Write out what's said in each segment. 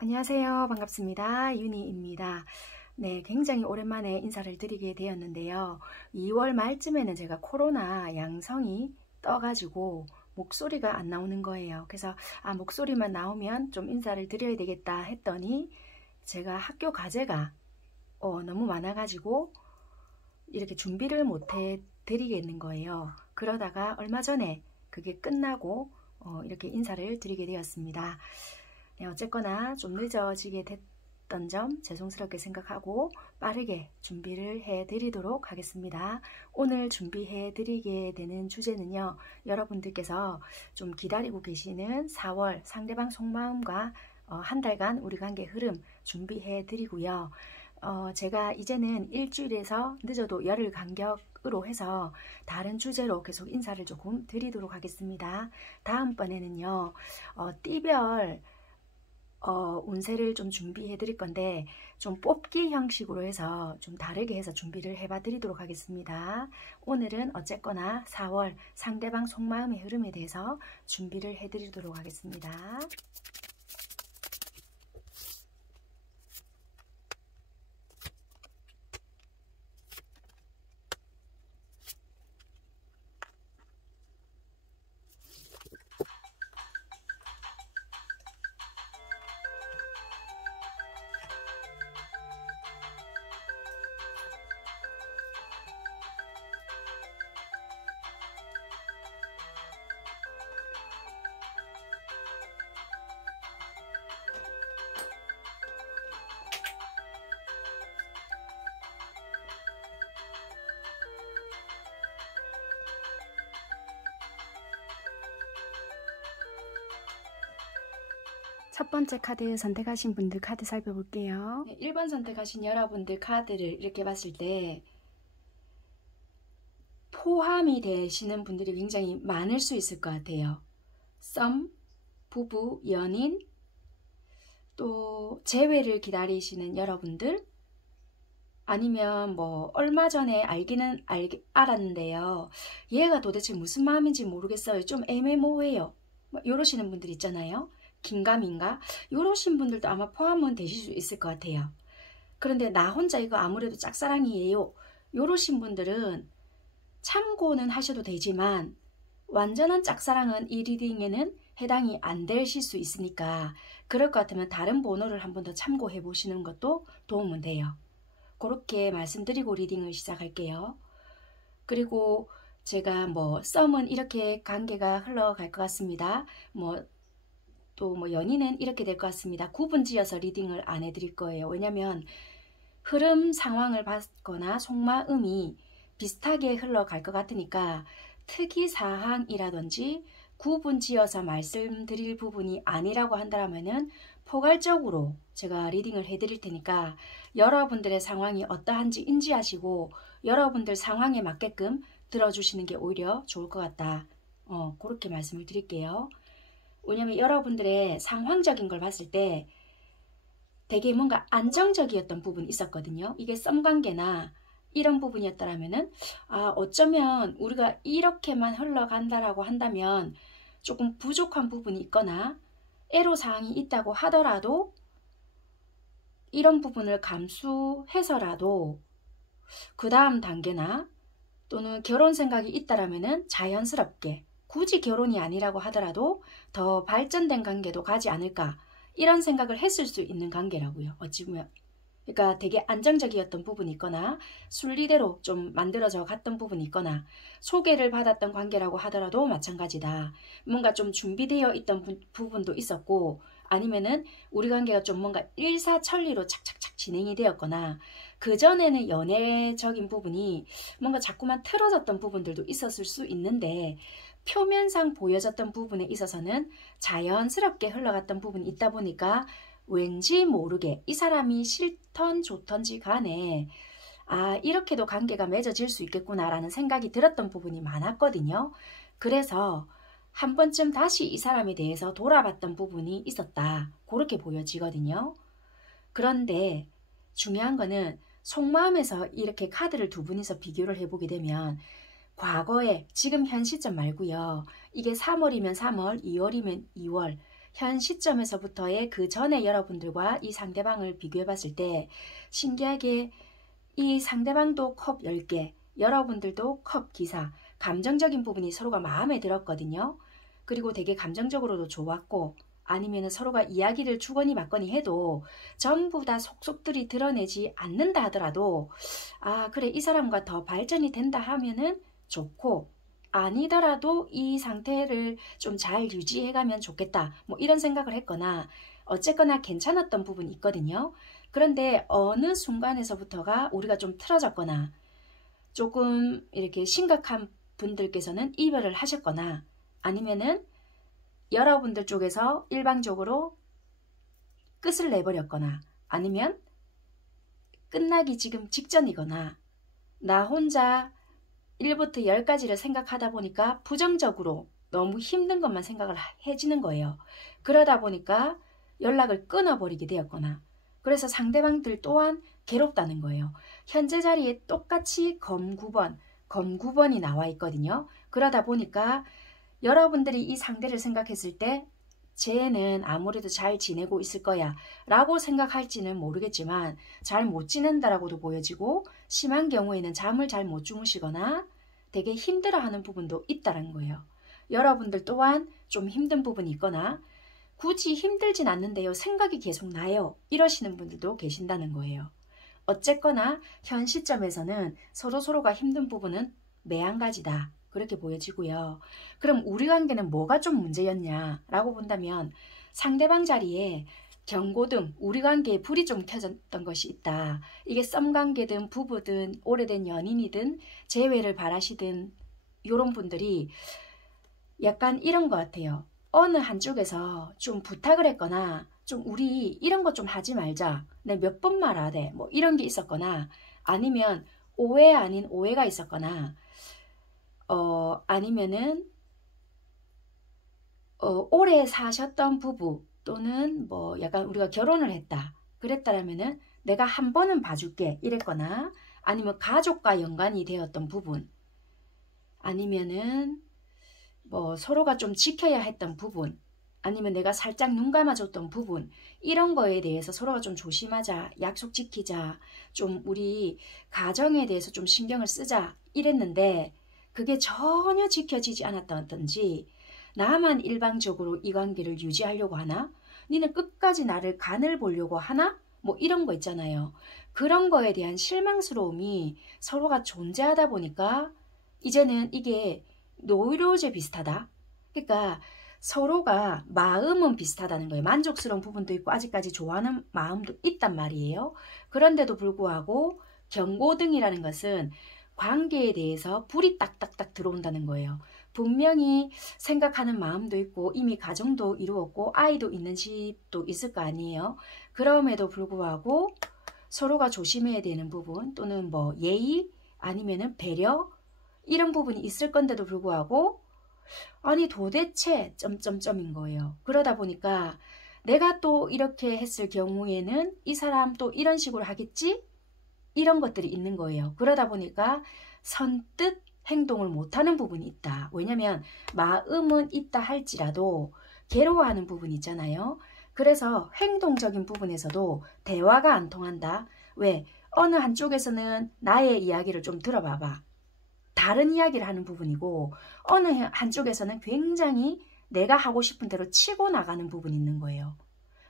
안녕하세요. 반갑습니다. 윤희입니다. 네, 굉장히 오랜만에 인사를 드리게 되었는데요. 2월 말쯤에는 제가 코로나 양성이 떠가지고 목소리가 안 나오는 거예요. 그래서 목소리만 나오면 좀 인사를 드려야 되겠다 했더니 제가 학교 과제가 너무 많아가지고 이렇게 준비를 못해 드리겠는 거예요. 그러다가 얼마 전에 그게 끝나고 이렇게 인사를 드리게 되었습니다. 네, 어쨌거나 좀 늦어지게 됐던 점 죄송스럽게 생각하고 빠르게 준비를 해드리도록 하겠습니다. 오늘 준비해드리게 되는 주제는요. 여러분들께서 좀 기다리고 계시는 4월 상대방 속마음과 한 달간 우리 관계 흐름 준비해드리고요. 제가 이제는 일주일에서 늦어도 열흘 간격으로 해서 다른 주제로 계속 인사를 조금 드리도록 하겠습니다. 다음번에는요. 띠별 운세를 좀 준비해 드릴 건데 좀 뽑기 형식으로 해서 좀 다르게 해서 준비를 해봐 드리도록 하겠습니다. 오늘은 어쨌거나 4월 상대방 속마음의 흐름에 대해서 준비를 해 드리도록 하겠습니다. 첫 번째 카드 선택하신 분들 카드 살펴볼게요. 1번 선택하신 여러분들 카드를 이렇게 봤을 때 포함이 되시는 분들이 굉장히 많을 수 있을 것 같아요. 썸, 부부, 연인, 또 재회를 기다리시는 여러분들, 아니면 뭐 얼마 전에 알기는 알았는데요. 얘가 도대체 무슨 마음인지 모르겠어요. 좀 애매모호해요. 뭐 이러시는 분들 있잖아요. 긴가민가? 이러신 분들도 아마 포함은 되실 수 있을 것 같아요. 그런데 나 혼자 이거 아무래도 짝사랑이에요. 이러신 분들은 참고는 하셔도 되지만 완전한 짝사랑은 이 리딩에는 해당이 안 되실 수 있으니까 그럴 것 같으면 다른 번호를 한 번 더 참고해 보시는 것도 도움은 돼요. 그렇게 말씀드리고 리딩을 시작할게요. 그리고 제가 뭐 썸은 이렇게 관계가 흘러갈 것 같습니다. 또 연인은 이렇게 될 것 같습니다. 구분 지어서 리딩을 안 해드릴 거예요. 왜냐면 흐름 상황을 봤거나 속마음이 비슷하게 흘러갈 것 같으니까 특이사항이라든지 구분 지어서 말씀드릴 부분이 아니라고 한다면은 포괄적으로 제가 리딩을 해드릴 테니까 여러분들의 상황이 어떠한지 인지하시고 여러분들 상황에 맞게끔 들어주시는 게 오히려 좋을 것 같다. 그렇게 말씀을 드릴게요. 왜냐면 여러분들의 상황적인 걸 봤을 때 되게 뭔가 안정적이었던 부분이 있었거든요. 이게 썸관계나 이런 부분이었더라면은 어쩌면 우리가 이렇게만 흘러간다라고 한다면 조금 부족한 부분이 있거나 애로사항이 있다고 하더라도 이런 부분을 감수해서라도 그 다음 단계나 또는 결혼 생각이 있다라면은 자연스럽게 굳이 결혼이 아니라고 하더라도 더 발전된 관계도 가지 않을까 이런 생각을 했을 수 있는 관계라고요. 어찌 보면 그러니까 되게 안정적이었던 부분이 있거나 순리대로 좀 만들어져 갔던 부분이 있거나 소개를 받았던 관계라고 하더라도 마찬가지다. 뭔가 좀 준비되어 있던 부분도 있었고 아니면은 우리 관계가 좀 뭔가 일사천리로 착착착 진행이 되었거나 그전에는 연애적인 부분이 뭔가 자꾸만 틀어졌던 부분들도 있었을 수 있는데 표면상 보여졌던 부분에 있어서는 자연스럽게 흘러갔던 부분이 있다 보니까 왠지 모르게 이 사람이 싫던 좋던지 간에 이렇게도 관계가 맺어질 수 있겠구나 라는 생각이 들었던 부분이 많았거든요. 그래서 한 번쯤 다시 이 사람에 대해서 돌아봤던 부분이 있었다. 그렇게 보여지거든요. 그런데 중요한 거는 속마음에서 이렇게 카드를 두 분이서 비교를 해보게 되면 과거에 지금 현 시점 말고요. 이게 3월이면 3월, 2월이면 2월 현 시점에서부터의 그 전에 여러분들과 이 상대방을 비교해 봤을 때 신기하게 이 상대방도 컵 10개, 여러분들도 컵 기사, 감정적인 부분이 서로가 마음에 들었거든요. 그리고 되게 감정적으로도 좋았고 아니면 서로가 이야기를 주거니 받거니 해도 전부 다 속속들이 드러내지 않는다 하더라도 아 그래 이 사람과 더 발전이 된다 하면은 좋고 아니더라도 이 상태를 좀 잘 유지해가면 좋겠다 뭐 이런 생각을 했거나 어쨌거나 괜찮았던 부분이 있거든요. 그런데 어느 순간에서부터가 우리가 좀 틀어졌거나 조금 이렇게 심각한 분들께서는 이별을 하셨거나 아니면은 여러분들 쪽에서 일방적으로 끝을 내버렸거나 아니면 끝나기 지금 직전이거나 나 혼자 1부터 10까지를 생각하다 보니까 부정적으로 너무 힘든 것만 생각을 해지는 거예요. 그러다 보니까 연락을 끊어버리게 되었거나 그래서 상대방들 또한 괴롭다는 거예요. 현재 자리에 똑같이 검 9번이 나와 있거든요. 그러다 보니까 여러분들이 이 상대를 생각했을 때 쟤는 아무래도 잘 지내고 있을 거야 라고 생각할지는 모르겠지만 잘 못 지낸다라고도 보여지고 심한 경우에는 잠을 잘 못 주무시거나 되게 힘들어하는 부분도 있다는 거예요. 여러분들 또한 좀 힘든 부분이 있거나 굳이 힘들진 않는데요. 생각이 계속 나요. 이러시는 분들도 계신다는 거예요. 어쨌거나 현 시점에서는 서로가 힘든 부분은 매한가지다. 그렇게 보여지고요. 그럼 우리 관계는 뭐가 좀 문제였냐라고 본다면 상대방 자리에 경고등, 우리 관계에 불이 좀 켜졌던 것이 있다. 이게 썸관계든 부부든 오래된 연인이든 재회를 바라시든 이런 분들이 약간 이런 것 같아요. 어느 한쪽에서 좀 부탁을 했거나 좀 우리 이런 거 좀 하지 말자. 내 몇 번 말하되 뭐 이런 게 있었거나 아니면 오해 아닌 오해가 있었거나 아니면은 오래 사셨던 부부 또는 뭐 약간 우리가 결혼을 했다. 그랬다라면은 내가 한 번은 봐줄게 이랬거나 아니면 가족과 연관이 되었던 부분 아니면은 뭐 서로가 좀 지켜야 했던 부분 아니면 내가 살짝 눈 감아줬던 부분 이런 거에 대해서 서로가 좀 조심하자 약속 지키자 좀 우리 가정에 대해서 좀 신경을 쓰자 이랬는데 그게 전혀 지켜지지 않았던지 나만 일방적으로 이 관계를 유지하려고 하나? 니는 끝까지 나를 간을 보려고 하나? 뭐 이런 거 있잖아요. 그런 거에 대한 실망스러움이 서로가 존재하다 보니까 이제는 이게 노이로제 비슷하다. 그러니까 서로가 마음은 비슷하다는 거예요. 만족스러운 부분도 있고 아직까지 좋아하는 마음도 있단 말이에요. 그런데도 불구하고 경고등이라는 것은 관계에 대해서 불이 딱딱딱 들어온다는 거예요. 분명히 생각하는 마음도 있고 이미 가정도 이루었고 아이도 있는 집도 있을 거 아니에요. 그럼에도 불구하고 서로가 조심해야 되는 부분 또는 뭐 예의 아니면은 배려 이런 부분이 있을 건데도 불구하고 아니 도대체 점점점인 거예요. 그러다 보니까 내가 또 이렇게 했을 경우에는 이 사람 또 이런 식으로 하겠지? 이런 것들이 있는 거예요. 그러다 보니까 선뜻 행동을 못하는 부분이 있다. 왜냐면 마음은 있다 할지라도 괴로워하는 부분이 있잖아요. 그래서 행동적인 부분에서도 대화가 안 통한다. 왜? 어느 한쪽에서는 나의 이야기를 좀 들어봐봐. 다른 이야기를 하는 부분이고 어느 한쪽에서는 굉장히 내가 하고 싶은 대로 치고 나가는 부분이 있는 거예요.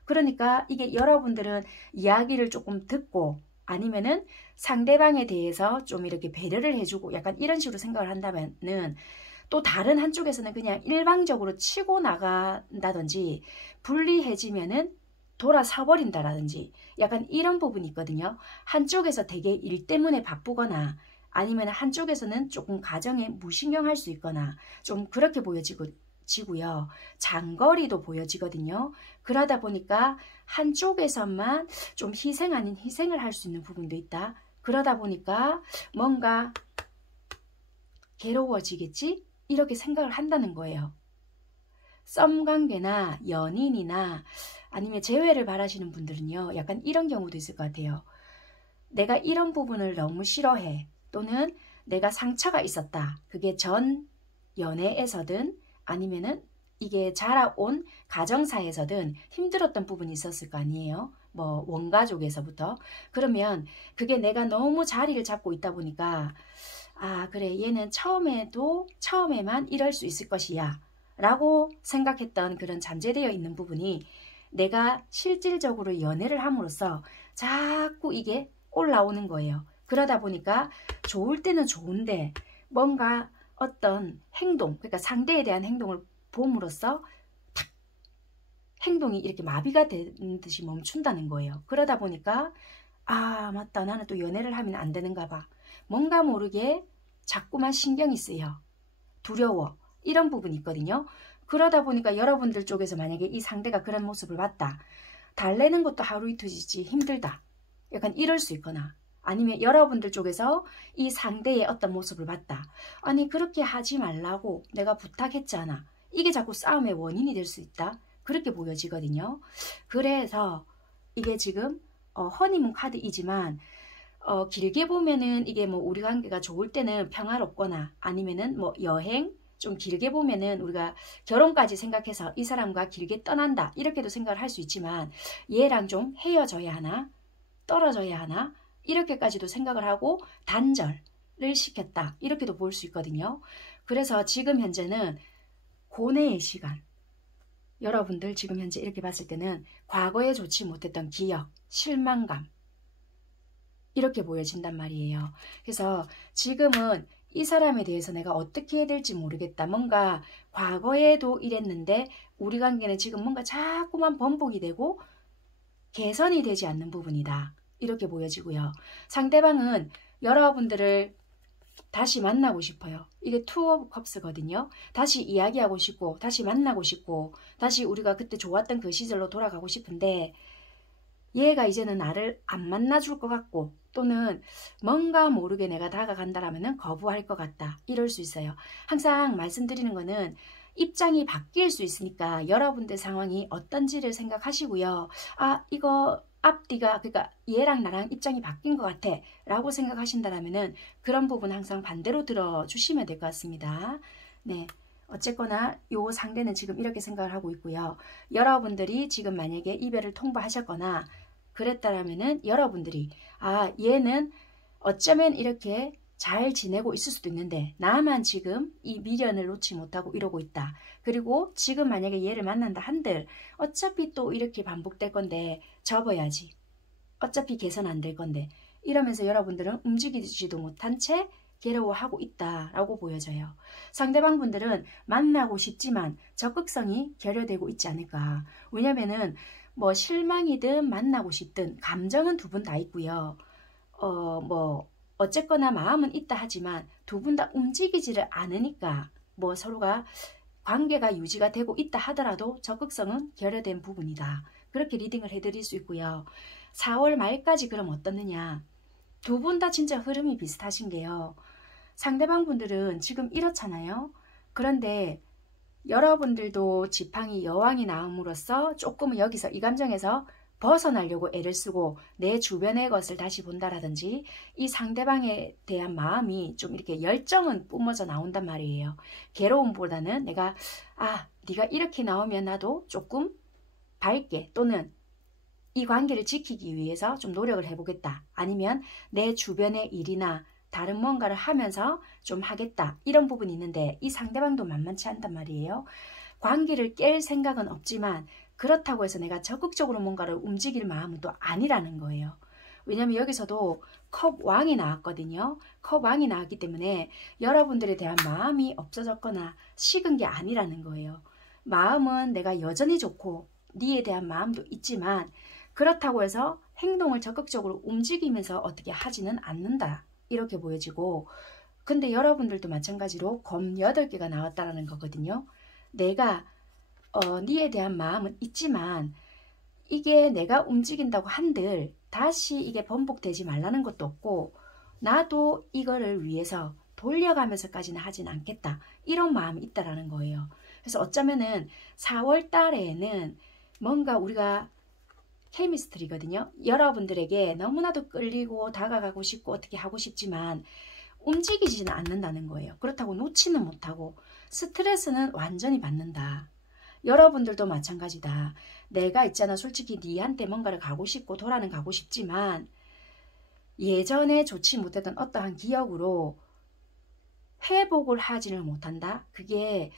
그러니까 이게 여러분들은 이야기를 조금 듣고 아니면은 상대방에 대해서 좀 이렇게 배려를 해주고 약간 이런 식으로 생각을 한다면은 또 다른 한쪽에서는 그냥 일방적으로 치고 나간다든지 분리해지면은 돌아서 버린다라든지 약간 이런 부분이 있거든요. 한쪽에서 되게 일 때문에 바쁘거나 아니면 한쪽에서는 조금 가정에 무신경할 수 있거나 좀 그렇게 보여지고요. 장거리도 보여지거든요. 그러다 보니까 한쪽에서만 좀 희생 아닌 희생을 할 수 있는 부분도 있다. 그러다 보니까 뭔가 괴로워지겠지? 이렇게 생각을 한다는 거예요. 썸관계나 연인이나 아니면 재회를 바라시는 분들은요. 약간 이런 경우도 있을 것 같아요. 내가 이런 부분을 너무 싫어해. 또는 내가 상처가 있었다. 그게 전 연애에서든 아니면은 이게 자라온 가정사에서든 힘들었던 부분이 있었을 거 아니에요. 뭐 원가족에서부터. 그러면 그게 내가 너무 자리를 잡고 있다 보니까 아 그래 얘는 처음에만 이럴 수 있을 것이야 라고 생각했던 그런 잠재되어 있는 부분이 내가 실질적으로 연애를 함으로써 자꾸 이게 올라오는 거예요. 그러다 보니까 좋을 때는 좋은데 뭔가 어떤 행동, 그러니까 상대에 대한 행동을 봄으로써 탁 행동이 이렇게 마비가 되는 듯이 멈춘다는 거예요. 그러다 보니까 아 맞다 나는 또 연애를 하면 안 되는가 봐. 뭔가 모르게 자꾸만 신경이 쓰여. 두려워. 이런 부분이 있거든요. 그러다 보니까 여러분들 쪽에서 만약에 이 상대가 그런 모습을 봤다. 달래는 것도 하루 이틀이지 힘들다. 약간 이럴 수 있거나 아니면 여러분들 쪽에서 이 상대의 어떤 모습을 봤다. 아니 그렇게 하지 말라고 내가 부탁했잖아. 이게 자꾸 싸움의 원인이 될 수 있다. 그렇게 보여지거든요. 그래서 이게 지금 허니문 카드이지만 길게 보면은 이게 뭐 우리 관계가 좋을 때는 평화롭거나 아니면은 뭐 여행 좀 길게 보면은 우리가 결혼까지 생각해서 이 사람과 길게 떠난다 이렇게도 생각을 할 수 있지만 얘랑 좀 헤어져야 하나 떨어져야 하나 이렇게까지도 생각을 하고 단절을 시켰다 이렇게도 볼 수 있거든요. 그래서 지금 현재는 고뇌의 시간 여러분들 지금 현재 이렇게 봤을 때는 과거에 좋지 못했던 기억, 실망감 이렇게 보여진단 말이에요. 그래서 지금은 이 사람에 대해서 내가 어떻게 해야 될지 모르겠다. 뭔가 과거에도 이랬는데 우리 관계는 지금 뭔가 자꾸만 번복이 되고 개선이 되지 않는 부분이다. 이렇게 보여지고요. 상대방은 여러분들을 다시 만나고 싶어요. 이게 투 오브 컵스거든요. 다시 이야기하고 싶고 다시 만나고 싶고 다시 우리가 그때 좋았던 그 시절로 돌아가고 싶은데 얘가 이제는 나를 안 만나줄 것 같고 또는 뭔가 모르게 내가 다가간다라면 거부할 것 같다. 이럴 수 있어요. 항상 말씀드리는 거는 입장이 바뀔 수 있으니까 여러분들 상황이 어떤지를 생각하시고요. 아 이거 앞뒤가 그러니까 얘랑 나랑 입장이 바뀐 것 같아 라고 생각하신다면 그런 부분 항상 반대로 들어주시면 될 것 같습니다. 네. 어쨌거나 요 상대는 지금 이렇게 생각을 하고 있고요. 여러분들이 지금 만약에 이별을 통보하셨거나 그랬다라면은 여러분들이 아 얘는 어쩌면 이렇게 잘 지내고 있을 수도 있는데 나만 지금 이 미련을 놓지 못하고 이러고 있다. 그리고 지금 만약에 얘를 만난다 한들 어차피 또 이렇게 반복될 건데 접어야지. 어차피 개선 안 될 건데 이러면서 여러분들은 움직이지도 못한 채 괴로워하고 있다라고 보여져요. 상대방 분들은 만나고 싶지만 적극성이 결여되고 있지 않을까. 왜냐면은 뭐 실망이든 만나고 싶든 감정은 두 분 다 있고요. 뭐 어쨌거나 마음은 있다 하지만 두 분 다 움직이지를 않으니까 뭐 서로가 관계가 유지가 되고 있다 하더라도 적극성은 결여된 부분이다. 그렇게 리딩을 해드릴 수 있고요. 4월 말까지 그럼 어떻느냐. 두 분 다 진짜 흐름이 비슷하신 게요. 상대방 분들은 지금 이렇잖아요. 그런데 여러분들도 지팡이 여왕이 나옴으로써 조금은 여기서 이 감정에서 벗어나려고 애를 쓰고 내 주변의 것을 다시 본다라든지 이 상대방에 대한 마음이 좀 이렇게 열정은 뿜어져 나온단 말이에요. 괴로움보다는 내가 네가 이렇게 나오면 나도 조금 밝게 또는 이 관계를 지키기 위해서 좀 노력을 해보겠다. 아니면 내 주변의 일이나 다른 뭔가를 하면서 좀 하겠다. 이런 부분이 있는데 이 상대방도 만만치 않단 말이에요. 관계를 깰 생각은 없지만 그렇다고 해서 내가 적극적으로 뭔가를 움직일 마음은 또 아니라는 거예요. 왜냐하면 여기서도 컵 왕이 나왔거든요. 컵 왕이 나왔기 때문에 여러분들에 대한 마음이 없어졌거나 식은 게 아니라는 거예요. 마음은 내가 여전히 좋고 니에 대한 마음도 있지만 그렇다고 해서 행동을 적극적으로 움직이면서 어떻게 하지는 않는다. 이렇게 보여지고 근데 여러분들도 마찬가지로 검 8개가 나왔다는 거거든요. 내가 니에 대한 마음은 있지만 이게 내가 움직인다고 한들 다시 이게 번복되지 말라는 것도 없고 나도 이거를 위해서 돌려가면서까지는 하진 않겠다. 이런 마음이 있다라는 거예요. 그래서 어쩌면은 4월 달에는 뭔가 우리가 케미스트리거든요. 여러분들에게 너무나도 끌리고 다가가고 싶고 어떻게 하고 싶지만 움직이지는 않는다는 거예요. 그렇다고 놓지는 못하고 스트레스는 완전히 받는다. 여러분들도 마찬가지다. 내가 있잖아 솔직히 니한테 뭔가를 가고 싶고 도라는 가고 싶지만 예전에 좋지 못했던 어떠한 기억으로 회복을 하지를 못한다. 그게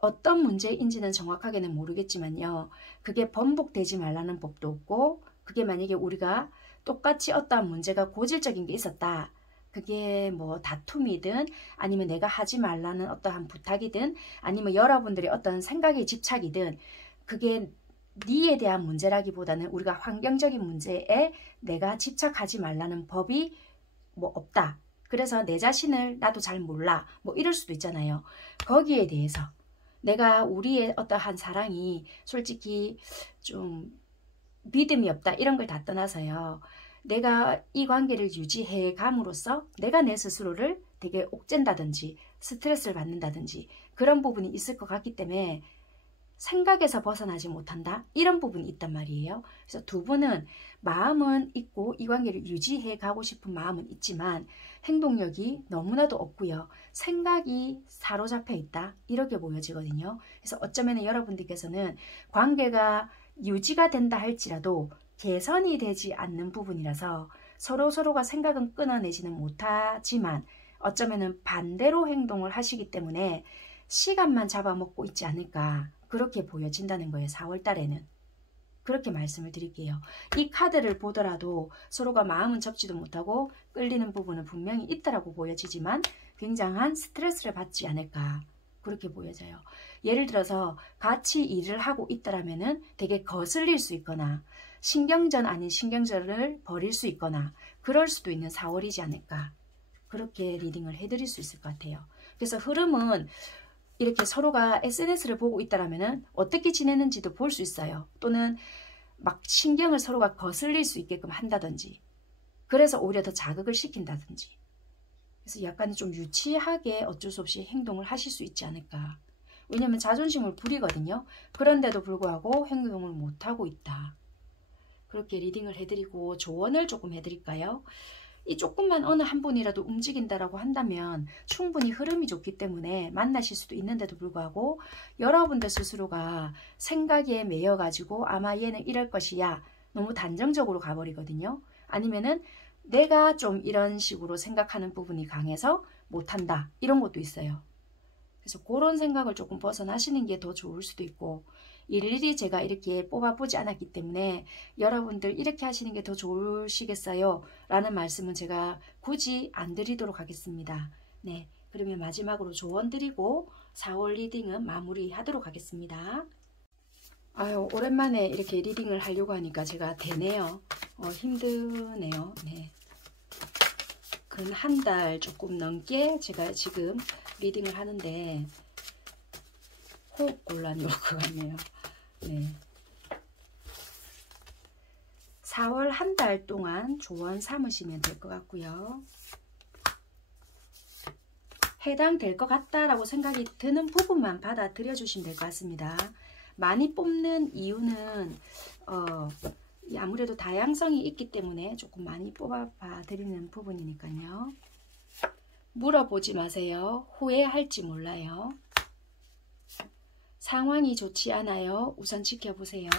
어떤 문제인지는 정확하게는 모르겠지만요. 그게 번복되지 말라는 법도 없고 그게 만약에 우리가 똑같이 어떠한 문제가 고질적인 게 있었다. 그게 뭐 다툼이든 아니면 내가 하지 말라는 어떠한 부탁이든 아니면 여러분들의 어떤 생각의 집착이든 그게 니에 대한 문제라기보다는 우리가 환경적인 문제에 내가 집착하지 말라는 법이 뭐 없다. 그래서 내 자신을 나도 잘 몰라. 뭐 이럴 수도 있잖아요. 거기에 대해서 내가 우리의 어떠한 사랑이 솔직히 좀 믿음이 없다 이런 걸 다 떠나서요. 내가 이 관계를 유지해 감으로써 내가 내 스스로를 되게 옥죄다든지 스트레스를 받는다든지 그런 부분이 있을 것 같기 때문에 생각에서 벗어나지 못한다 이런 부분이 있단 말이에요. 그래서 두 분은 마음은 있고 이 관계를 유지해 가고 싶은 마음은 있지만 행동력이 너무나도 없고요. 생각이 사로잡혀 있다 이렇게 보여지거든요. 그래서 어쩌면 여러분들께서는 관계가 유지가 된다 할지라도 개선이 되지 않는 부분이라서 서로가 생각은 끊어내지는 못하지만 어쩌면 반대로 행동을 하시기 때문에 시간만 잡아먹고 있지 않을까 그렇게 보여진다는 거예요. 4월 달에는. 그렇게 말씀을 드릴게요. 이 카드를 보더라도 서로가 마음은 접지도 못하고 끌리는 부분은 분명히 있다라고 보여지지만 굉장한 스트레스를 받지 않을까 그렇게 보여져요. 예를 들어서 같이 일을 하고 있다라면은 되게 거슬릴 수 있거나 신경전 아닌 신경전을 벌일 수 있거나 그럴 수도 있는 4월이지 않을까 그렇게 리딩을 해드릴 수 있을 것 같아요. 그래서 흐름은 이렇게 서로가 SNS를 보고 있다라면 어떻게 지내는지도 볼 수 있어요. 또는 막 신경을 서로가 거슬릴 수 있게끔 한다든지 그래서 오히려 더 자극을 시킨다든지 그래서 약간 좀 유치하게 어쩔 수 없이 행동을 하실 수 있지 않을까. 왜냐하면 자존심을 부리거든요. 그런데도 불구하고 행동을 못하고 있다. 그렇게 리딩을 해드리고 조언을 조금 해드릴까요? 이 조금만 어느 한 분이라도 움직인다라고 한다면 충분히 흐름이 좋기 때문에 만나실 수도 있는데도 불구하고 여러분들 스스로가 생각에 매여가지고 아마 얘는 이럴 것이야 너무 단정적으로 가버리거든요. 아니면은 내가 좀 이런 식으로 생각하는 부분이 강해서 못한다 이런 것도 있어요. 그래서 그런 생각을 조금 벗어나시는 게 더 좋을 수도 있고 일일이 제가 이렇게 뽑아보지 않았기 때문에 여러분들 이렇게 하시는 게 더 좋으시겠어요? 라는 말씀은 제가 굳이 안 드리도록 하겠습니다. 네, 그러면 마지막으로 조언 드리고 4월 리딩은 마무리하도록 하겠습니다. 아유, 오랜만에 이렇게 리딩을 하려고 하니까 제가 되네요. 힘드네요. 네. 근 한 달 조금 넘게 제가 지금 리딩을 하는데 호흡 곤란이 올 것 같네요. 네. 4월 한 달 동안 조언 삼으시면 될 것 같고요. 해당될 것 같다라고 생각이 드는 부분만 받아들여 주시면 될 것 같습니다. 많이 뽑는 이유는 아무래도 다양성이 있기 때문에 조금 많이 뽑아봐 드리는 부분이니까요. 물어보지 마세요. 후회할지 몰라요. 상황이 좋지 않아요. 우선 지켜보세요.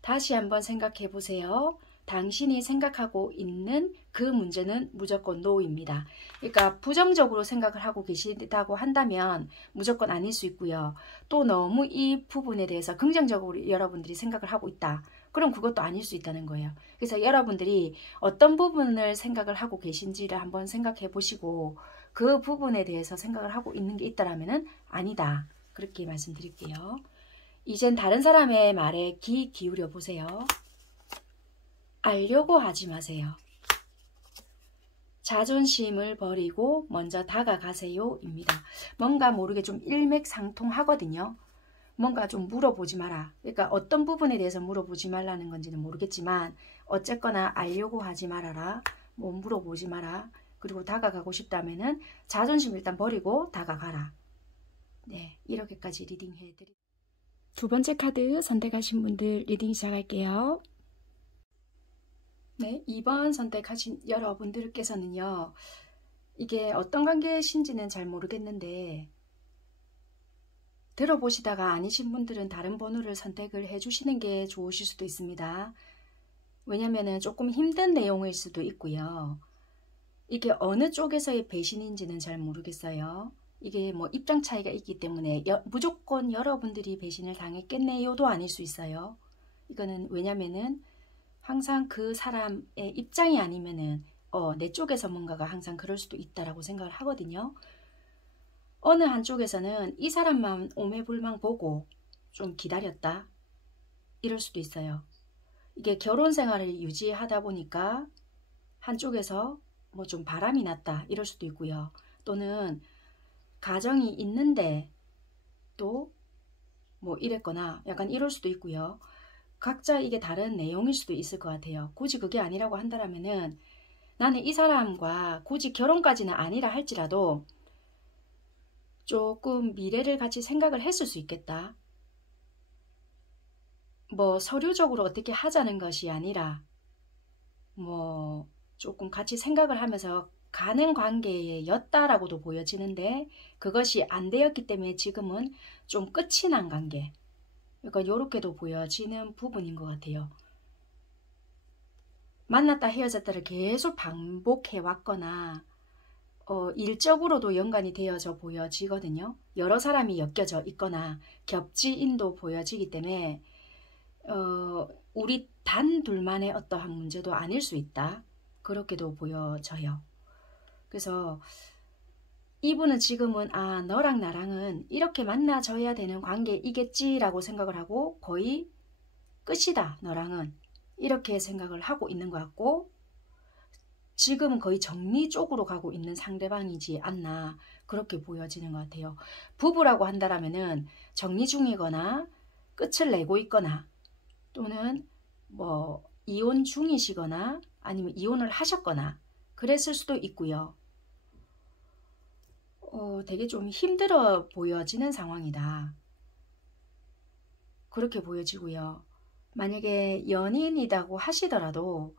다시 한번 생각해 보세요. 당신이 생각하고 있는 그 문제는 무조건 노입니다. 그러니까 부정적으로 생각을 하고 계시다고 한다면 무조건 아닐 수 있고요. 또 너무 이 부분에 대해서 긍정적으로 여러분들이 생각을 하고 있다. 그럼 그것도 아닐 수 있다는 거예요. 그래서 여러분들이 어떤 부분을 생각을 하고 계신지를 한번 생각해 보시고 그 부분에 대해서 생각을 하고 있는 게 있다라면 아니다. 그렇게 말씀드릴게요. 이젠 다른 사람의 말에 귀 기울여 보세요. 알려고 하지 마세요. 자존심을 버리고 먼저 다가가세요 입니다. 뭔가 모르게 좀 일맥상통하거든요. 뭔가 좀 물어보지 마라. 그러니까 어떤 부분에 대해서 물어보지 말라는 건지는 모르겠지만 어쨌거나 알려고 하지 말아라. 뭐 물어보지 마라. 그리고 다가가고 싶다면은 자존심 일단 버리고 다가가라. 네, 이렇게까지 리딩 해드릴게요. 두 번째 카드 선택하신 분들 리딩 시작할게요. 네, 2번 선택하신 여러분들께서는요. 이게 어떤 관계신지는 잘 모르겠는데 들어보시다가 아니신 분들은 다른 번호를 선택을 해주시는 게 좋으실 수도 있습니다. 왜냐면은 조금 힘든 내용일 수도 있고요. 이게 어느 쪽에서의 배신인지는 잘 모르겠어요. 이게 뭐 입장 차이가 있기 때문에 무조건 여러분들이 배신을 당했겠네요도 아닐 수 있어요. 이거는 왜냐면은 항상 그 사람의 입장이 아니면은 내 쪽에서 뭔가가 항상 그럴 수도 있다라고 생각을 하거든요. 어느 한쪽에서는 이 사람만 오매불망 보고 좀 기다렸다 이럴 수도 있어요. 이게 결혼 생활을 유지하다 보니까 한쪽에서 뭐 좀 바람이 났다 이럴 수도 있고요. 또는 가정이 있는데 또 뭐 이랬거나 약간 이럴 수도 있고요. 각자 이게 다른 내용일 수도 있을 것 같아요. 굳이 그게 아니라고 한다면은 나는 이 사람과 굳이 결혼까지는 아니라 할지라도 조금 미래를 같이 생각을 했을 수 있겠다. 뭐 서류적으로 어떻게 하자는 것이 아니라 뭐 조금 같이 생각을 하면서 가는 관계였다라고도 보여지는데 그것이 안 되었기 때문에 지금은 좀 끝이 난 관계. 그러니까 이렇게도 보여지는 부분인 것 같아요. 만났다 헤어졌다를 계속 반복해 왔거나 일적으로도 연관이 되어져 보여지거든요. 여러 사람이 엮여져 있거나 겹지인도 보여지기 때문에 우리 단 둘만의 어떠한 문제도 아닐 수 있다. 그렇게도 보여져요. 그래서 이분은 지금은 너랑 나랑은 이렇게 만나져야 되는 관계이겠지라고 생각을 하고 거의 끝이다 너랑은 이렇게 생각을 하고 있는 것 같고 지금은 거의 정리 쪽으로 가고 있는 상대방이지 않나 그렇게 보여지는 것 같아요. 부부라고 한다면은 정리 중이거나 끝을 내고 있거나 또는 뭐 이혼 중이시거나 아니면 이혼을 하셨거나 그랬을 수도 있고요. 되게 좀 힘들어 보여지는 상황이다. 그렇게 보여지고요. 만약에 연인이라고 하시더라도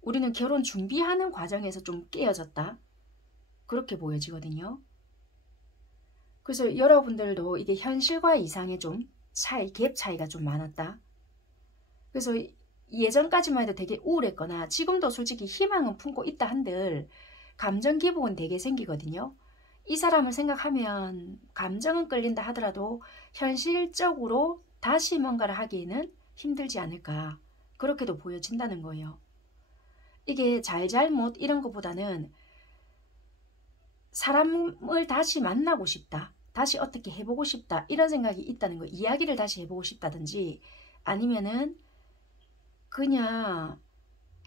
우리는 결혼 준비하는 과정에서 좀 깨어졌다. 그렇게 보여지거든요. 그래서 여러분들도 이게 현실과 이상의 좀 갭 차이가 좀 많았다. 그래서 예전까지만 해도 되게 우울했거나 지금도 솔직히 희망은 품고 있다 한들 감정 기복은 되게 생기거든요. 이 사람을 생각하면 감정은 끌린다 하더라도 현실적으로 다시 뭔가를 하기에는 힘들지 않을까 그렇게도 보여진다는 거예요. 이게 잘잘못 이런 것보다는 사람을 다시 만나고 싶다. 다시 어떻게 해보고 싶다. 이런 생각이 있다는 거. 이야기를 다시 해보고 싶다든지 아니면은 그냥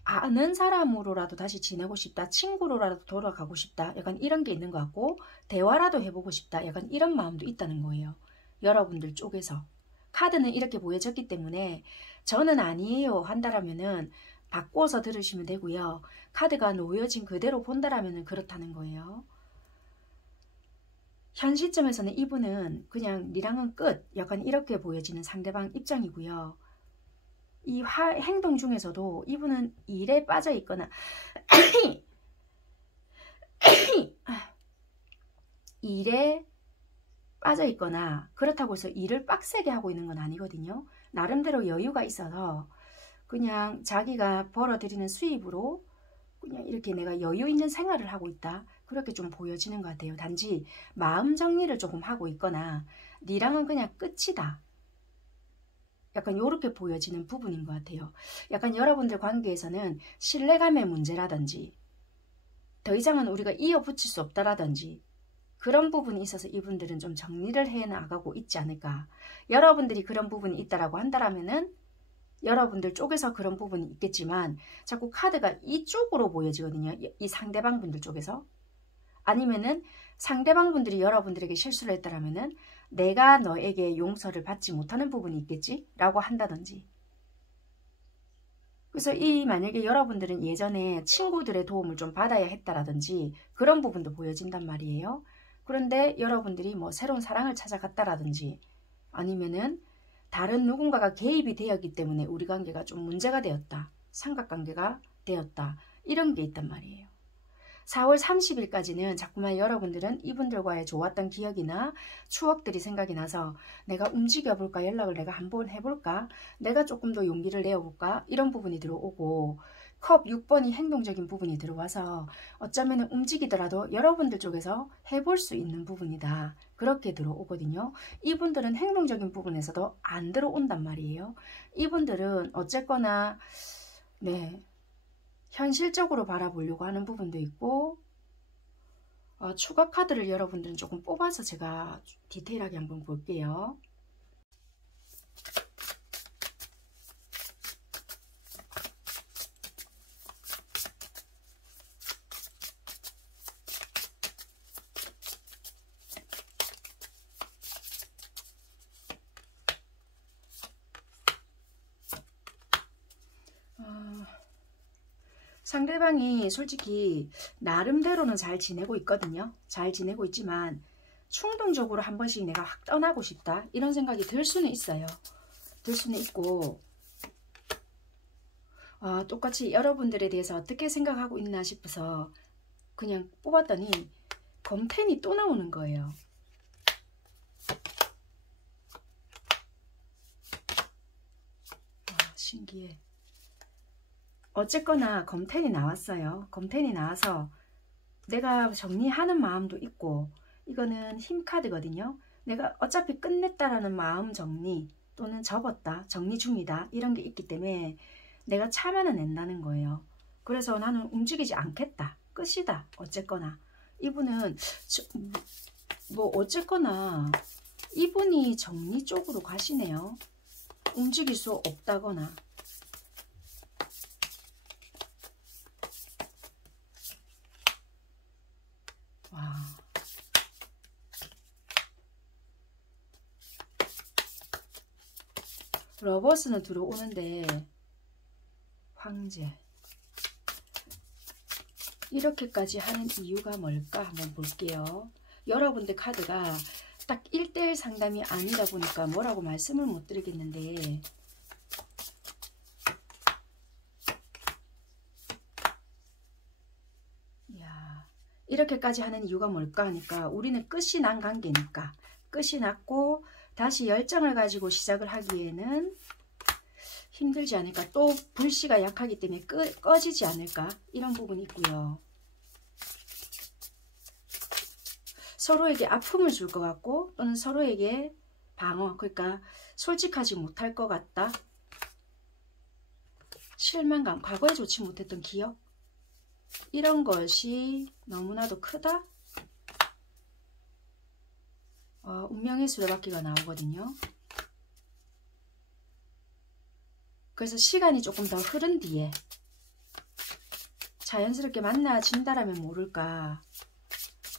아는 사람으로라도 다시 지내고 싶다. 친구로라도 돌아가고 싶다. 약간 이런 게 있는 것 같고 대화라도 해보고 싶다. 약간 이런 마음도 있다는 거예요. 여러분들 쪽에서. 카드는 이렇게 보여졌기 때문에 저는 아니에요 한다라면은 바꿔서 들으시면 되고요. 카드가 놓여진 그대로 본다라면은 그렇다는 거예요. 현 시점에서는 이분은 그냥 니랑은 끝 약간 이렇게 보여지는 상대방 입장이고요. 이 행동 중에서도 이분은 일에 빠져 있거나 일에 빠져 있거나 그렇다고 해서 일을 빡세게 하고 있는 건 아니거든요. 나름대로 여유가 있어서 그냥 자기가 벌어들이는 수입으로 그냥 이렇게 내가 여유 있는 생활을 하고 있다. 그렇게 좀 보여지는 것 같아요. 단지 마음 정리를 조금 하고 있거나 니랑은 그냥 끝이다. 약간 이렇게 보여지는 부분인 것 같아요. 약간 여러분들 관계에서는 신뢰감의 문제라든지 더 이상은 우리가 이어붙일 수 없다라든지 그런 부분이 있어서 이분들은 좀 정리를 해 나가고 있지 않을까. 여러분들이 그런 부분이 있다라고 한다면은 여러분들 쪽에서 그런 부분이 있겠지만 자꾸 카드가 이쪽으로 보여지거든요. 이 상대방 분들 쪽에서. 아니면은 상대방 분들이 여러분들에게 실수를 했다라면은 내가 너에게 용서를 받지 못하는 부분이 있겠지? 라고 한다든지. 그래서 만약에 여러분들은 예전에 친구들의 도움을 좀 받아야 했다라든지 그런 부분도 보여진단 말이에요. 그런데 여러분들이 뭐 새로운 사랑을 찾아갔다라든지 아니면은 다른 누군가가 개입이 되었기 때문에 우리 관계가 좀 문제가 되었다. 삼각관계가 되었다. 이런 게 있단 말이에요. 4월 30일까지는 자꾸만 여러분들은 이분들과의 좋았던 기억이나 추억들이 생각이 나서 내가 움직여볼까, 연락을 내가 한번 해볼까, 내가 조금 더 용기를 내어볼까, 이런 부분이 들어오고, 컵 6번이 행동적인 부분이 들어와서 어쩌면 움직이더라도 여러분들 쪽에서 해볼 수 있는 부분이다, 그렇게 들어오거든요. 이분들은 행동적인 부분에서도 안 들어온단 말이에요. 이분들은 어쨌거나 네, 현실적으로 바라보려고 하는 부분도 있고, 추가 카드를 여러분들은 조금 뽑아서 제가 디테일하게 한번 볼게요. 상대방이 솔직히 나름대로는 잘 지내고 있거든요. 잘 지내고 있지만 충동적으로 한 번씩 내가 확 떠나고 싶다, 이런 생각이 들 수는 있어요. 들 수는 있고, 똑같이 여러분들에 대해서 어떻게 생각하고 있나 싶어서 그냥 뽑았더니 검텐이 또 나오는 거예요. 신기해. 어쨌거나 검텐이 나왔어요. 검텐이 나와서 내가 정리하는 마음도 있고, 이거는 힘카드거든요. 내가 어차피 끝냈다라는 마음 정리, 또는 접었다, 정리 중이다, 이런 게 있기 때문에 내가 참아는 낸다는 거예요. 그래서 나는 움직이지 않겠다, 끝이다. 어쨌거나 이분은 뭐 어쨌거나 이분이 정리 쪽으로 가시네요. 움직일 수 없다거나. 와. 러버스는 들어오는데 황제. 이렇게까지 하는 이유가 뭘까 한번 볼게요. 여러분들 카드가 딱 1대1 상담이 아니다 보니까 뭐라고 말씀을 못 드리겠는데, 이야, 이렇게까지 하는 이유가 뭘까 하니까 우리는 끝이 난 관계니까, 끝이 났고 다시 열정을 가지고 시작을 하기에는 힘들지 않을까, 또 불씨가 약하기 때문에 꺼지지 않을까, 이런 부분이 있고요. 서로에게 아픔을 줄 것 같고, 또는 서로에게 방어, 그러니까 솔직하지 못할 것 같다. 실망감, 과거에 좋지 못했던 기억, 이런 것이 너무나도 크다. 운명의 수레바퀴가 나오거든요. 그래서 시간이 조금 더 흐른 뒤에 자연스럽게 만나진다라면 모를까,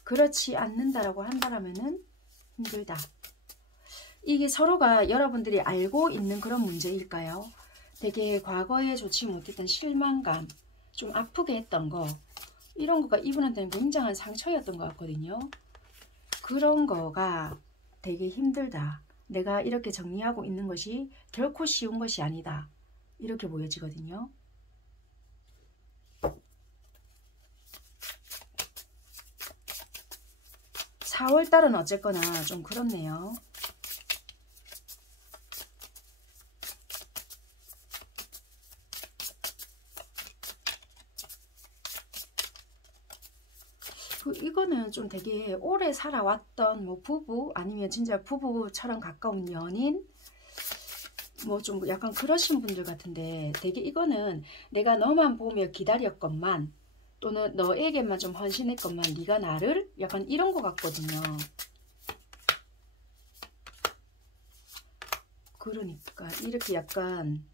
그렇지 않는다라고 한다라면은 힘들다. 이게 서로가 여러분들이 알고 있는 그런 문제일까요? 되게 과거에 좋지 못했던 실망감, 좀 아프게 했던 거, 이런 거가 이분한테는 굉장한 상처였던 것 같거든요. 그런 거가 되게 힘들다. 내가 이렇게 정리하고 있는 것이 결코 쉬운 것이 아니다, 이렇게 보여지거든요. (4월달은) 어쨌거나 좀 그렇네요. 이거는 좀 되게 오래 살아왔던 뭐 부부, 아니면 진짜 부부처럼 가까운 연인, 뭐 좀 약간 그러신 분들 같은데, 되게 이거는 내가 너만 보며 기다렸건만, 또는 너에게만 좀 헌신했건만 네가 나를, 약간 이런 거 같거든요. 그러니까 이렇게 약간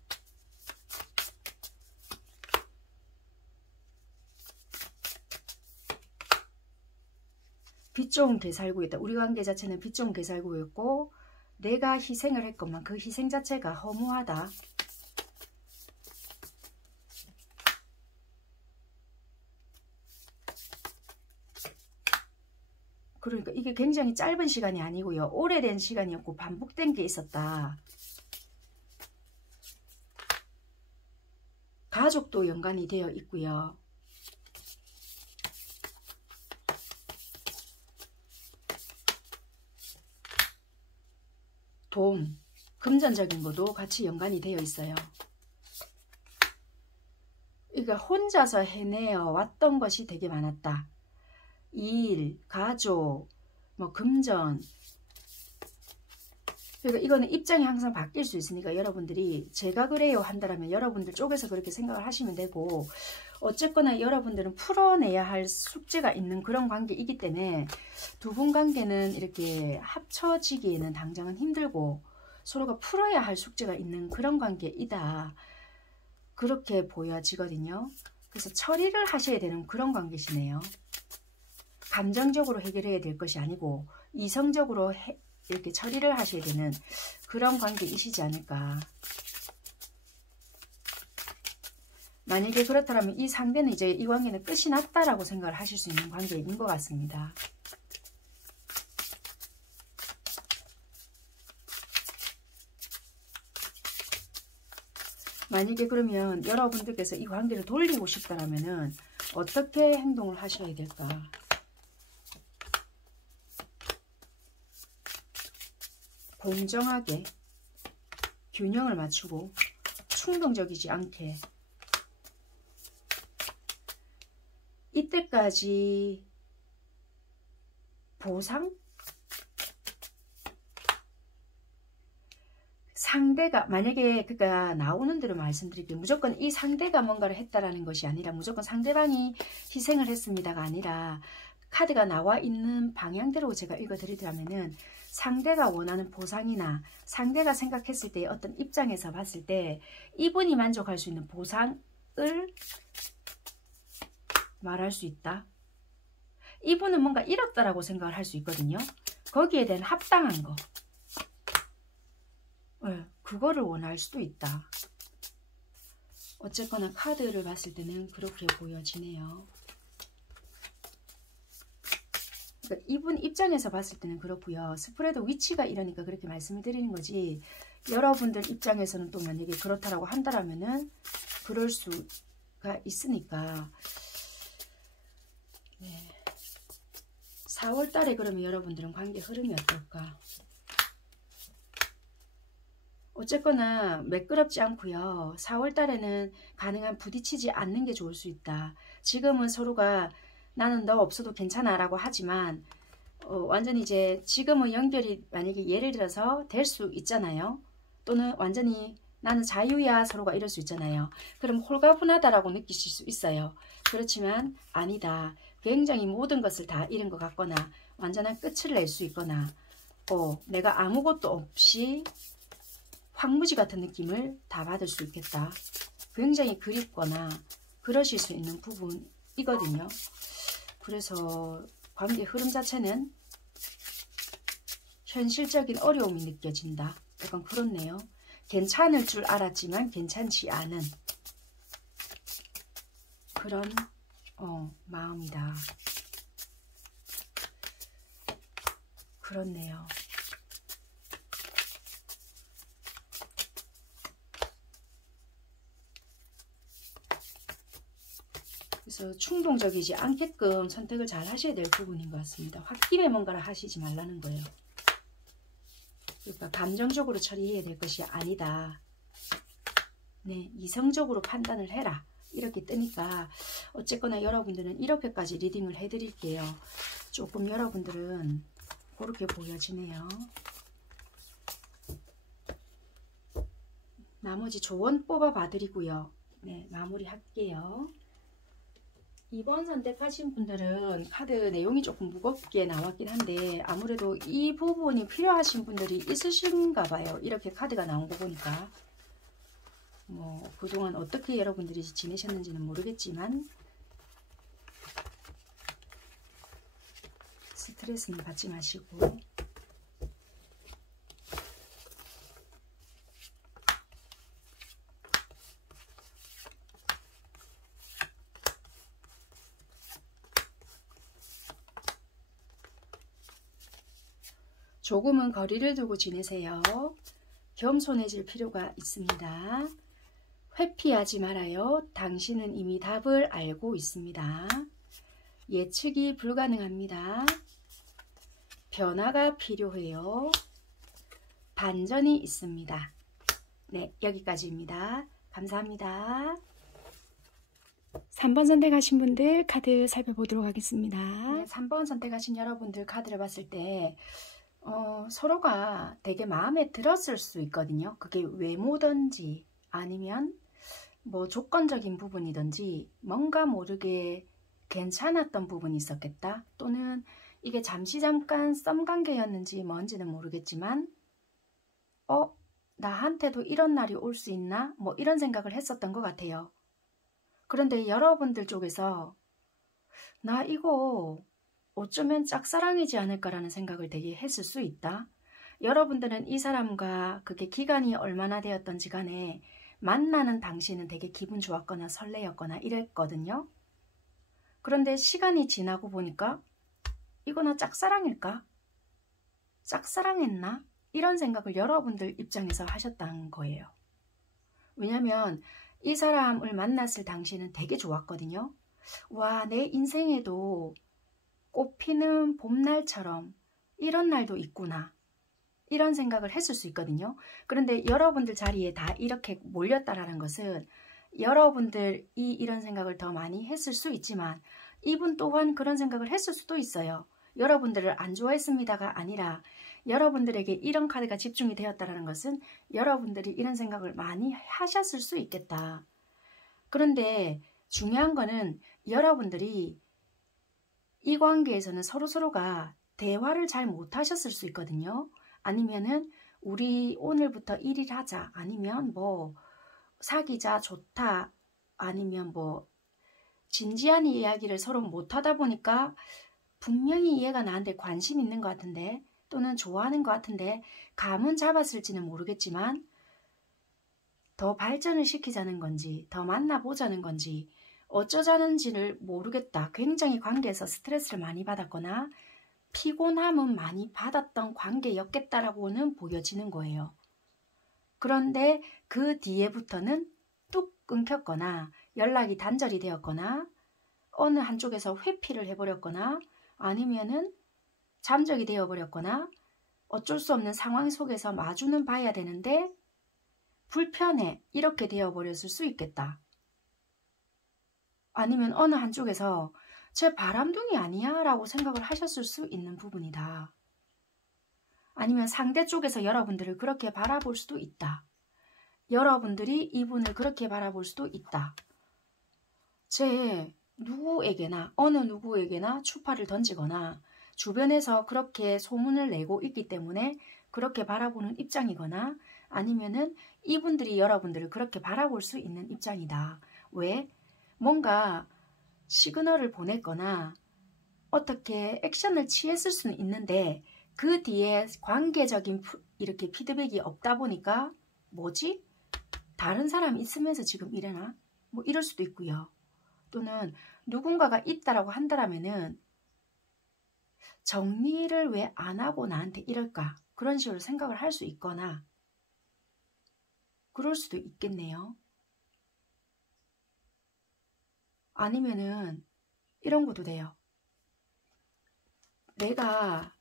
빛 좋은 게 살고 있다. 우리 관계 자체는 빛 좋은 게 살고 있고, 내가 희생을 했건만 그 희생 자체가 허무하다. 그러니까 이게 굉장히 짧은 시간이 아니고요, 오래된 시간이었고 반복된 게 있었다. 가족도 연관이 되어 있고요. 돈, 금전적인 것도 같이 연관이 되어 있어요. 그러니까 혼자서 해내어 왔던 것이 되게 많았다. 일, 가족, 뭐 금전. 그러니까 이거는 입장이 항상 바뀔 수 있으니까 여러분들이 제가 그래요 한다면 여러분들 쪽에서 그렇게 생각을 하시면 되고, 어쨌거나 여러분들은 풀어내야 할 숙제가 있는 그런 관계이기 때문에 두 분 관계는 이렇게 합쳐지기에는 당장은 힘들고 서로가 풀어야 할 숙제가 있는 그런 관계이다. 그렇게 보여지거든요. 그래서 처리를 하셔야 되는 그런 관계시네요. 감정적으로 해결해야 될 것이 아니고 이성적으로 이렇게 처리를 하셔야 되는 그런 관계이시지 않을까. 만약에 그렇다면 이 상대는 이제 이 관계는 끝이 났다라고 생각을 하실 수 있는 관계인 것 같습니다. 만약에 그러면 여러분들께서 이 관계를 돌리고 싶다라면은 어떻게 행동을 하셔야 될까? 공정하게 균형을 맞추고 충동적이지 않게 이때까지 보상? 상대가 만약에 그니까 나오는 대로 말씀드릴게요. 무조건 이 상대가 뭔가를 했다라는 것이 아니라 무조건 상대방이 희생을 했습니다가 아니라 카드가 나와 있는 방향대로 제가 읽어드리자면은 상대가 원하는 보상이나 상대가 생각했을 때 어떤 입장에서 봤을 때 이분이 만족할 수 있는 보상을 말할 수 있다. 이분은 뭔가 잃었다라고 생각을 할 수 있거든요. 거기에 대한 합당한 거. 네, 그거를 원할 수도 있다. 어쨌거나 카드를 봤을 때는 그렇게 보여지네요. 그러니까 이분 입장에서 봤을 때는 그렇고요. 스프레드 위치가 이러니까 그렇게 말씀을 드리는 거지. 여러분들 입장에서는 또 만약에 그렇다라고 한다라면은 그럴 수가 있으니까. 네. 4월 달에 그러면 여러분들은 관계 흐름이 어떨까? 어쨌거나 매끄럽지 않고요. 4월 달에는 가능한 부딪히지 않는 게 좋을 수 있다. 지금은 서로가 나는 너 없어도 괜찮아 라고 하지만 완전히 이제 지금은 연결이 만약에 예를 들어서 될 수 있잖아요. 또는 완전히 나는 자유야 서로가 이럴 수 있잖아요. 그럼 홀가분하다라고 느끼실 수 있어요. 그렇지만 아니다. 굉장히 모든 것을 다 잃은 것 같거나 완전한 끝을 낼 수 있거나 내가 아무것도 없이 황무지 같은 느낌을 다 받을 수 있겠다. 굉장히 그립거나 그러실 수 있는 부분이거든요. 그래서 관계 흐름 자체는 현실적인 어려움이 느껴진다. 약간 그렇네요. 괜찮을 줄 알았지만 괜찮지 않은 그런 마음이다. 그렇네요. 그래서 충동적이지 않게끔 선택을 잘 하셔야 될 부분인 것 같습니다. 홧김에 뭔가를 하시지 말라는 거예요. 그러니까 감정적으로 처리해야 될 것이 아니다. 네, 이성적으로 판단을 해라. 이렇게 뜨니까 어쨌거나 여러분들은 이렇게까지 리딩을 해드릴게요. 조금 여러분들은 그렇게 보여지네요. 나머지 조언 뽑아 봐드리고요. 네, 마무리할게요. 2번 선택하신 분들은 카드 내용이 조금 무겁게 나왔긴 한데 아무래도 이 부분이 필요하신 분들이 있으신가 봐요. 이렇게 카드가 나온 거 보니까 뭐 그동안 어떻게 여러분들이 지내셨는지는 모르겠지만 스트레스는 받지 마시고 조금은 거리를 두고 지내세요. 겸손해질 필요가 있습니다. 회피하지 말아요. 당신은 이미 답을 알고 있습니다. 예측이 불가능합니다. 변화가 필요해요. 반전이 있습니다. 네, 여기까지입니다. 감사합니다. 3번 선택하신 분들 카드 살펴보도록 하겠습니다. 네, 3번 선택하신 여러분들 카드를 봤을 때 서로가 되게 마음에 들었을 수 있거든요. 그게 외모든지 아니면 뭐 조건적인 부분이든지 뭔가 모르게 괜찮았던 부분이 있었겠다. 또는 이게 잠깐 썸관계였는지 뭔지는 모르겠지만 나한테도 이런 날이 올 수 있나? 뭐 이런 생각을 했었던 것 같아요. 그런데 여러분들 쪽에서 나 이거 어쩌면 짝사랑이지 않을까라는 생각을 되게 했을 수 있다. 여러분들은 이 사람과 그게 기간이 얼마나 되었던지 간에 만나는 당시는 되게 기분 좋았거나 설레였거나 이랬거든요. 그런데 시간이 지나고 보니까 이거나 짝사랑일까? 짝사랑했나? 이런 생각을 여러분들 입장에서 하셨다는 거예요. 왜냐면 이 사람을 만났을 당시는 되게 좋았거든요. 와, 내 인생에도 꽃피는 봄날처럼 이런 날도 있구나. 이런 생각을 했을 수 있거든요. 그런데 여러분들 자리에 다 이렇게 몰렸다라는 것은 여러분들이 이런 생각을 더 많이 했을 수 있지만 이분 또한 그런 생각을 했을 수도 있어요. 여러분들을 안 좋아했습니다가 아니라 여러분들에게 이런 카드가 집중이 되었다는 것은 여러분들이 이런 생각을 많이 하셨을 수 있겠다. 그런데 중요한 거는 여러분들이 이 관계에서는 서로가 대화를 잘 못하셨을 수 있거든요. 아니면은 우리 오늘부터 1일 하자, 아니면 뭐 사귀자, 좋다, 아니면 뭐 진지한 이야기를 서로 못하다 보니까 분명히 얘가 나한테 관심 있는 것 같은데 또는 좋아하는 것 같은데 감은 잡았을지는 모르겠지만 더 발전을 시키자는 건지 더 만나보자는 건지 어쩌자는지를 모르겠다. 굉장히 관계에서 스트레스를 많이 받았거나 피곤함은 많이 받았던 관계였겠다라고는 보여지는 거예요. 그런데 그 뒤에부터는 뚝 끊겼거나 연락이 단절이 되었거나 어느 한쪽에서 회피를 해버렸거나 아니면은 잠적이 되어버렸거나 어쩔 수 없는 상황 속에서 마주는 봐야 되는데 불편해 이렇게 되어버렸을 수 있겠다. 아니면 어느 한쪽에서 쟤 바람둥이 아니야? 라고 생각을 하셨을 수 있는 부분이다. 아니면 상대 쪽에서 여러분들을 그렇게 바라볼 수도 있다. 여러분들이 이분을 그렇게 바라볼 수도 있다. 쟤 누구에게나 어느 누구에게나 추파를 던지거나 주변에서 그렇게 소문을 내고 있기 때문에 그렇게 바라보는 입장이거나 아니면은 이분들이 여러분들을 그렇게 바라볼 수 있는 입장이다. 왜? 뭔가 시그널을 보냈거나 어떻게 액션을 취했을 수는 있는데 그 뒤에 관계적인 이렇게 피드백이 없다 보니까 뭐지? 다른 사람 있으면서 지금 이래나? 뭐 이럴 수도 있고요. 또는 누군가가 있다라고 한다라면은 정리를 왜 안 하고 나한테 이럴까? 그런 식으로 생각을 할 수 있거나 그럴 수도 있겠네요. 아니면은 이런 것도 돼요. 내가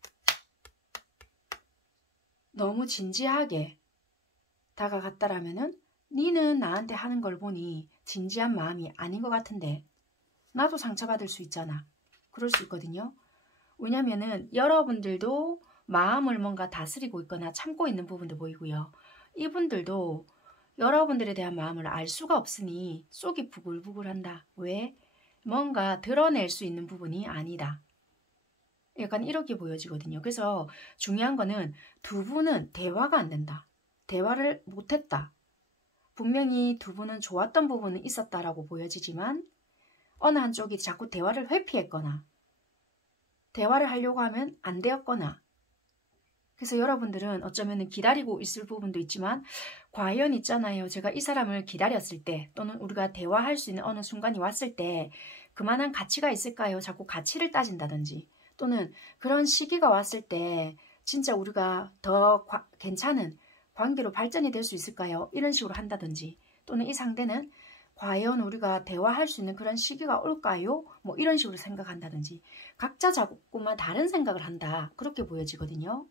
너무 진지하게 다가갔다라면은 니는 나한테 하는 걸 보니 진지한 마음이 아닌 것 같은데 나도 상처받을 수 있잖아. 그럴 수 있거든요. 왜냐면은 여러분들도 마음을 뭔가 다스리고 있거나 참고 있는 부분도 보이고요. 이분들도 여러분들에 대한 마음을 알 수가 없으니 속이 부글부글한다. 왜? 뭔가 드러낼 수 있는 부분이 아니다. 약간 이렇게 보여지거든요. 그래서 중요한 거는 두 분은 대화가 안 된다. 대화를 못했다. 분명히 두 분은 좋았던 부분은 있었다라고 보여지지만 어느 한쪽이 자꾸 대화를 회피했거나 대화를 하려고 하면 안 되었거나 그래서 여러분들은 어쩌면 기다리고 있을 부분도 있지만 과연 있잖아요. 제가 이 사람을 기다렸을 때 또는 우리가 대화할 수 있는 어느 순간이 왔을 때 그만한 가치가 있을까요? 자꾸 가치를 따진다든지 또는 그런 시기가 왔을 때 진짜 우리가 더 괜찮은 관계로 발전이 될 수 있을까요? 이런 식으로 한다든지 또는 이 상대는 과연 우리가 대화할 수 있는 그런 시기가 올까요? 뭐 이런 식으로 생각한다든지 각자 자꾸만 다른 생각을 한다. 그렇게 보여지거든요.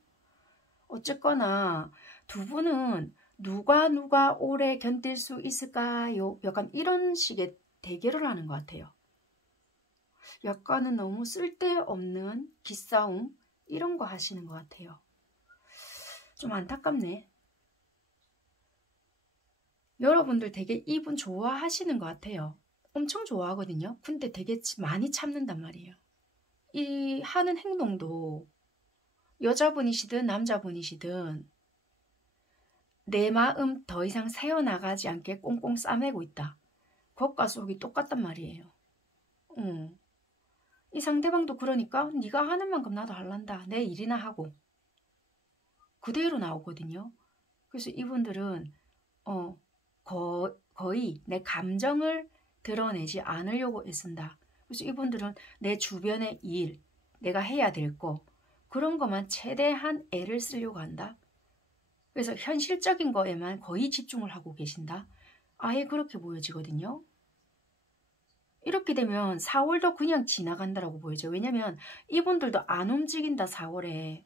어쨌거나 두 분은 누가 오래 견딜 수 있을까요? 약간 이런 식의 대결을 하는 것 같아요. 약간은 너무 쓸데없는 기싸움 이런 거 하시는 것 같아요. 좀 안타깝네. 여러분들 되게 이분 좋아하시는 것 같아요. 엄청 좋아하거든요. 근데 되게 많이 참는단 말이에요. 이 하는 행동도 여자분이시든 남자분이시든 내 마음 더 이상 새어나가지 않게 꽁꽁 싸매고 있다. 겉과 속이 똑같단 말이에요. 이 상대방도 그러니까 네가 하는 만큼 나도 할란다. 내 일이나 하고. 그대로 나오거든요. 그래서 이분들은 거의 내 감정을 드러내지 않으려고 애쓴다. 그래서 이분들은 내 주변의 일, 내가 해야 될 거 그런 것만 최대한 애를 쓰려고 한다. 그래서 현실적인 거에만 거의 집중을 하고 계신다. 아예 그렇게 보여지거든요. 이렇게 되면 4월도 그냥 지나간다라고 보여져. 왜냐면 이분들도 안 움직인다. 4월에.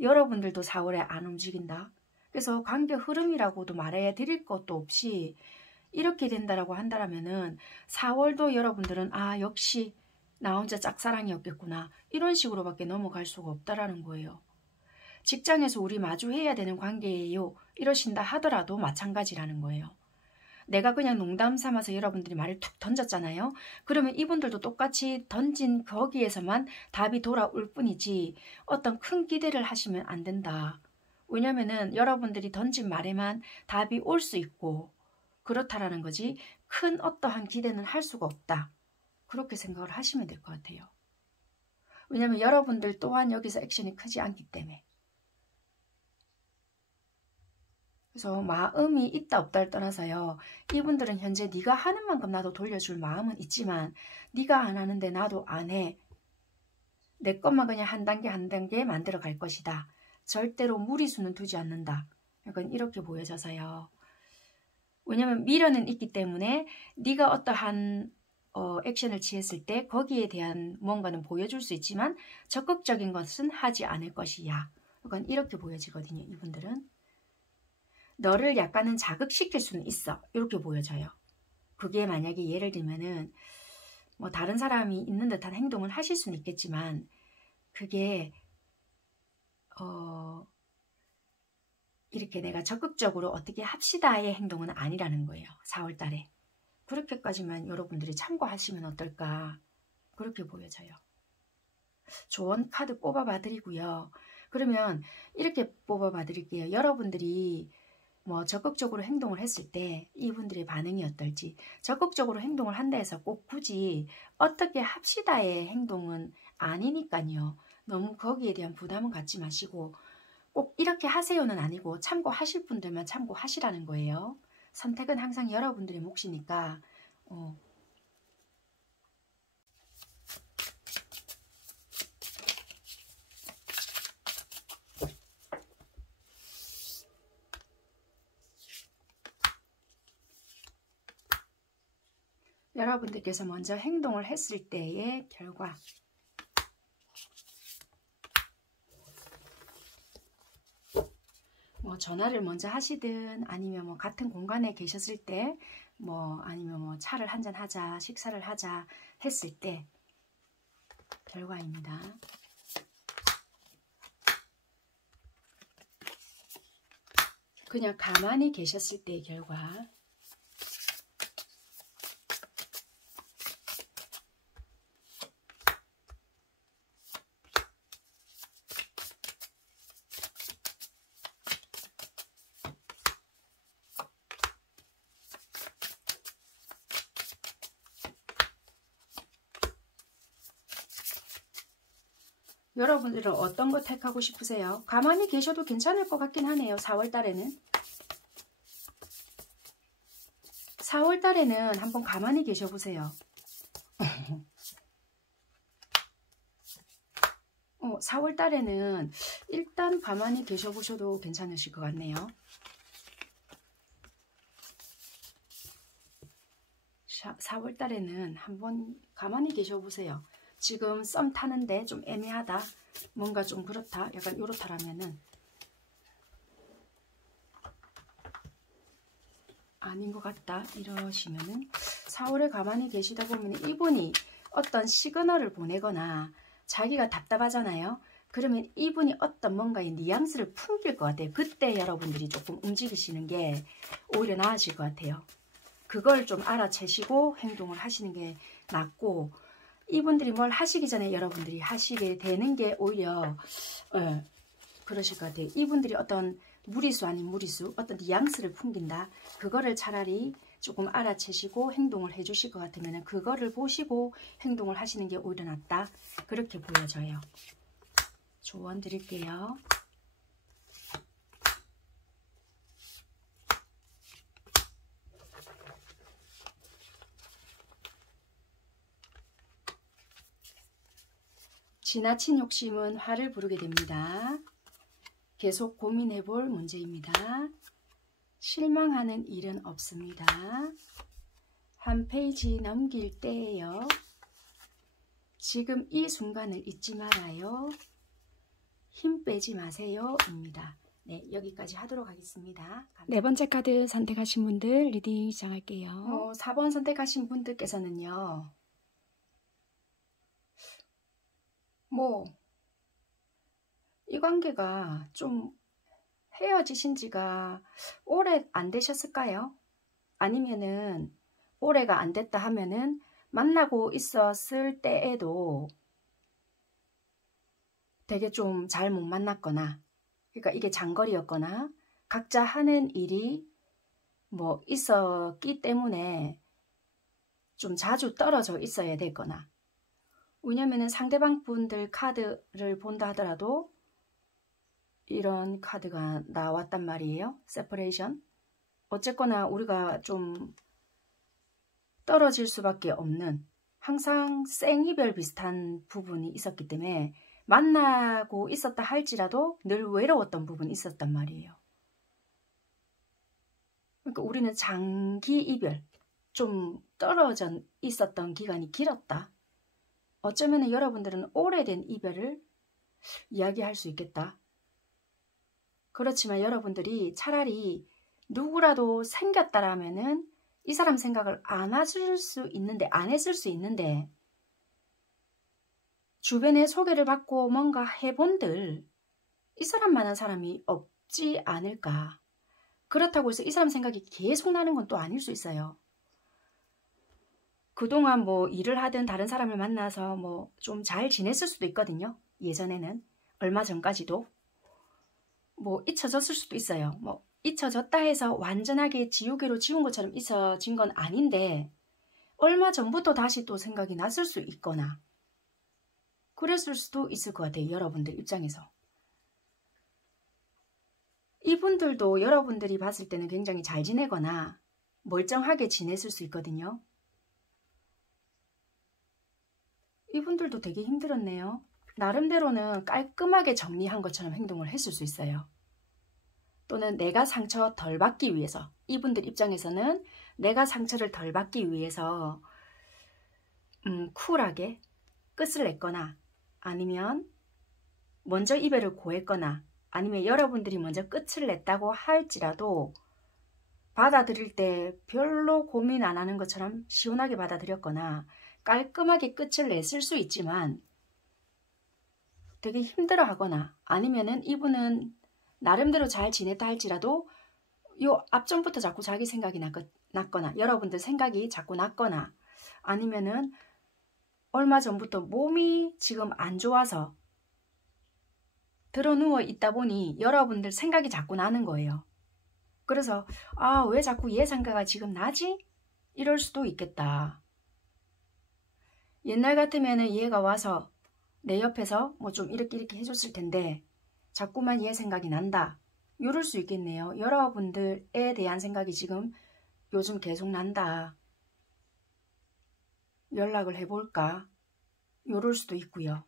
여러분들도 4월에 안 움직인다. 그래서 관계 흐름이라고도 말해 드릴 것도 없이 이렇게 된다라고 한다면은 4월도 여러분들은 역시 나 혼자 짝사랑이었겠구나. 이런 식으로밖에 넘어갈 수가 없다라는 거예요. 직장에서 우리 마주해야 되는 관계예요. 이러신다 하더라도 마찬가지라는 거예요. 내가 그냥 농담 삼아서 여러분들이 말을 툭 던졌잖아요. 그러면 이분들도 똑같이 던진 거기에서만 답이 돌아올 뿐이지 어떤 큰 기대를 하시면 안 된다. 왜냐면은 여러분들이 던진 말에만 답이 올 수 있고 그렇다라는 거지 큰 어떠한 기대는 할 수가 없다. 그렇게 생각을 하시면 될 것 같아요. 왜냐면 여러분들 또한 여기서 액션이 크지 않기 때문에. 그래서 마음이 있다 없다를 떠나서요. 이분들은 현재 네가 하는 만큼 나도 돌려줄 마음은 있지만 네가 안 하는데 나도 안 해. 내 것만 그냥 한 단계 한 단계 만들어 갈 것이다. 절대로 무리수는 두지 않는다. 약간 이렇게 보여져서요. 왜냐면 미련은 있기 때문에 네가 어떠한 액션을 취했을 때 거기에 대한 뭔가는 보여줄 수 있지만 적극적인 것은 하지 않을 것이야. 약간 이렇게 보여지거든요. 이분들은. 너를 약간은 자극시킬 수는 있어. 이렇게 보여져요. 그게 만약에 예를 들면은 뭐 다른 사람이 있는 듯한 행동을 하실 수는 있겠지만 그게 이렇게 내가 적극적으로 어떻게 합시다의 행동은 아니라는 거예요. 4월 달에. 그렇게까지만 여러분들이 참고하시면 어떨까 그렇게 보여져요. 조언 카드 뽑아봐 드리고요. 그러면 이렇게 뽑아봐 드릴게요. 여러분들이 뭐 적극적으로 행동을 했을 때 이분들의 반응이 어떨지. 적극적으로 행동을 한다 해서 꼭 굳이 어떻게 합시다의 행동은 아니니까요. 너무 거기에 대한 부담은 갖지 마시고 꼭 이렇게 하세요는 아니고 참고하실 분들만 참고하시라는 거예요. 선택은 항상 여러분들의 몫이니까 여러분들께서 먼저 행동을 했을 때의 결과. 뭐 전화를 먼저 하시든 아니면 뭐 같은 공간에 계셨을 때 뭐 아니면 뭐 차를 한잔 하자, 식사를 하자 했을 때 결과입니다. 그냥 가만히 계셨을 때의 결과. 여러분들은 어떤 거 택하고 싶으세요? 가만히 계셔도 괜찮을 것 같긴 하네요. 4월 달에는. 4월 달에는 한번 가만히 계셔보세요. 4월 달에는 일단 가만히 계셔보셔도 괜찮으실 것 같네요. 4월 달에는 한번 가만히 계셔보세요. 지금 썸 타는데 좀 애매하다. 뭔가 좀 그렇다. 약간 이렇다라면은 아닌 것 같다 이러시면은 4월에 가만히 계시다 보면 이분이 어떤 시그널을 보내거나 자기가 답답하잖아요. 그러면 이분이 어떤 뭔가의 뉘앙스를 풍길 것 같아요. 그때 여러분들이 조금 움직이시는 게 오히려 나아질 것 같아요. 그걸 좀 알아채시고 행동을 하시는 게 낫고, 이분들이 뭘 하시기 전에 여러분들이 하시게 되는 게 오히려 그러실 것 같아요. 이분들이 어떤 무리수 아닌 무리수, 어떤 뉘앙스를 풍긴다. 그거를 차라리 조금 알아채시고 행동을 해주실 것 같으면 그거를 보시고 행동을 하시는 게 오히려 낫다. 그렇게 보여져요. 조언 드릴게요. 지나친 욕심은 화를 부르게 됩니다. 계속 고민해 볼 문제입니다. 실망하는 일은 없습니다. 한 페이지 넘길 때예요. 지금 이 순간을 잊지 말아요. 힘 빼지 마세요 입니다. 네, 여기까지 하도록 하겠습니다. 네 번째 카드 선택하신 분들 리딩 시작할게요. 4번 선택하신 분들께서는요. 이 관계가 좀 헤어지신 지가 오래 안 되셨을까요? 아니면은 오래가 안 됐다 하면은 만나고 있었을 때에도 되게 좀 잘 못 만났거나, 그러니까 이게 장거리였거나 각자 하는 일이 뭐 있었기 때문에 좀 자주 떨어져 있어야 됐거나, 왜냐면은 상대방 분들 카드를 본다 하더라도 이런 카드가 나왔단 말이에요. 세퍼레이션. 어쨌거나 우리가 좀 떨어질 수밖에 없는, 항상 생이별 비슷한 부분이 있었기 때문에 만나고 있었다 할지라도 늘 외로웠던 부분이 있었단 말이에요. 그러니까 우리는 장기 이별, 좀 떨어져 있었던 기간이 길었다. 어쩌면 여러분들은 오래된 이별을 이야기할 수 있겠다. 그렇지만 여러분들이 차라리 누구라도 생겼다라면은 이 사람 생각을 안 했을 수 있는데 주변에 소개를 받고 뭔가 해본들 이 사람만한 사람이 없지 않을까. 그렇다고 해서 이 사람 생각이 계속 나는 건 또 아닐 수 있어요. 그동안 뭐 일을 하든 다른 사람을 만나서 뭐 좀 잘 지냈을 수도 있거든요. 예전에는 얼마 전까지도 뭐 잊혀졌을 수도 있어요. 뭐 잊혀졌다 해서 완전하게 지우개로 지운 것처럼 잊혀진 건 아닌데 얼마 전부터 다시 또 생각이 났을 수 있거나 그랬을 수도 있을 것 같아요. 여러분들 입장에서. 이분들도 여러분들이 봤을 때는 굉장히 잘 지내거나 멀쩡하게 지냈을 수 있거든요. 이분들도 되게 힘들었네요. 나름대로는 깔끔하게 정리한 것처럼 행동을 했을 수 있어요. 또는 내가 상처 덜 받기 위해서, 이분들 입장에서는 내가 상처를 덜 받기 위해서 쿨하게 끝을 냈거나 아니면 먼저 이별을 고했거나 아니면 여러분들이 먼저 끝을 냈다고 할지라도 받아들일 때 별로 고민 안 하는 것처럼 시원하게 받아들였거나 깔끔하게 끝을 냈을 수 있지만 되게 힘들어하거나 아니면은 이분은 나름대로 잘 지냈다 할지라도 요 앞전부터 자꾸 자기 생각이 났거나 여러분들 생각이 자꾸 났거나 아니면은 얼마 전부터 몸이 지금 안 좋아서 드러누워 있다 보니 여러분들 생각이 자꾸 나는 거예요. 그래서 왜 자꾸 얘 생각이 지금 나지? 이럴 수도 있겠다. 옛날 같으면은 얘가 와서 내 옆에서 뭐 좀 이렇게 해줬을 텐데 자꾸만 얘 생각이 난다. 이럴 수 있겠네요. 여러분들에 대한 생각이 지금 요즘 계속 난다. 연락을 해볼까? 이럴 수도 있고요.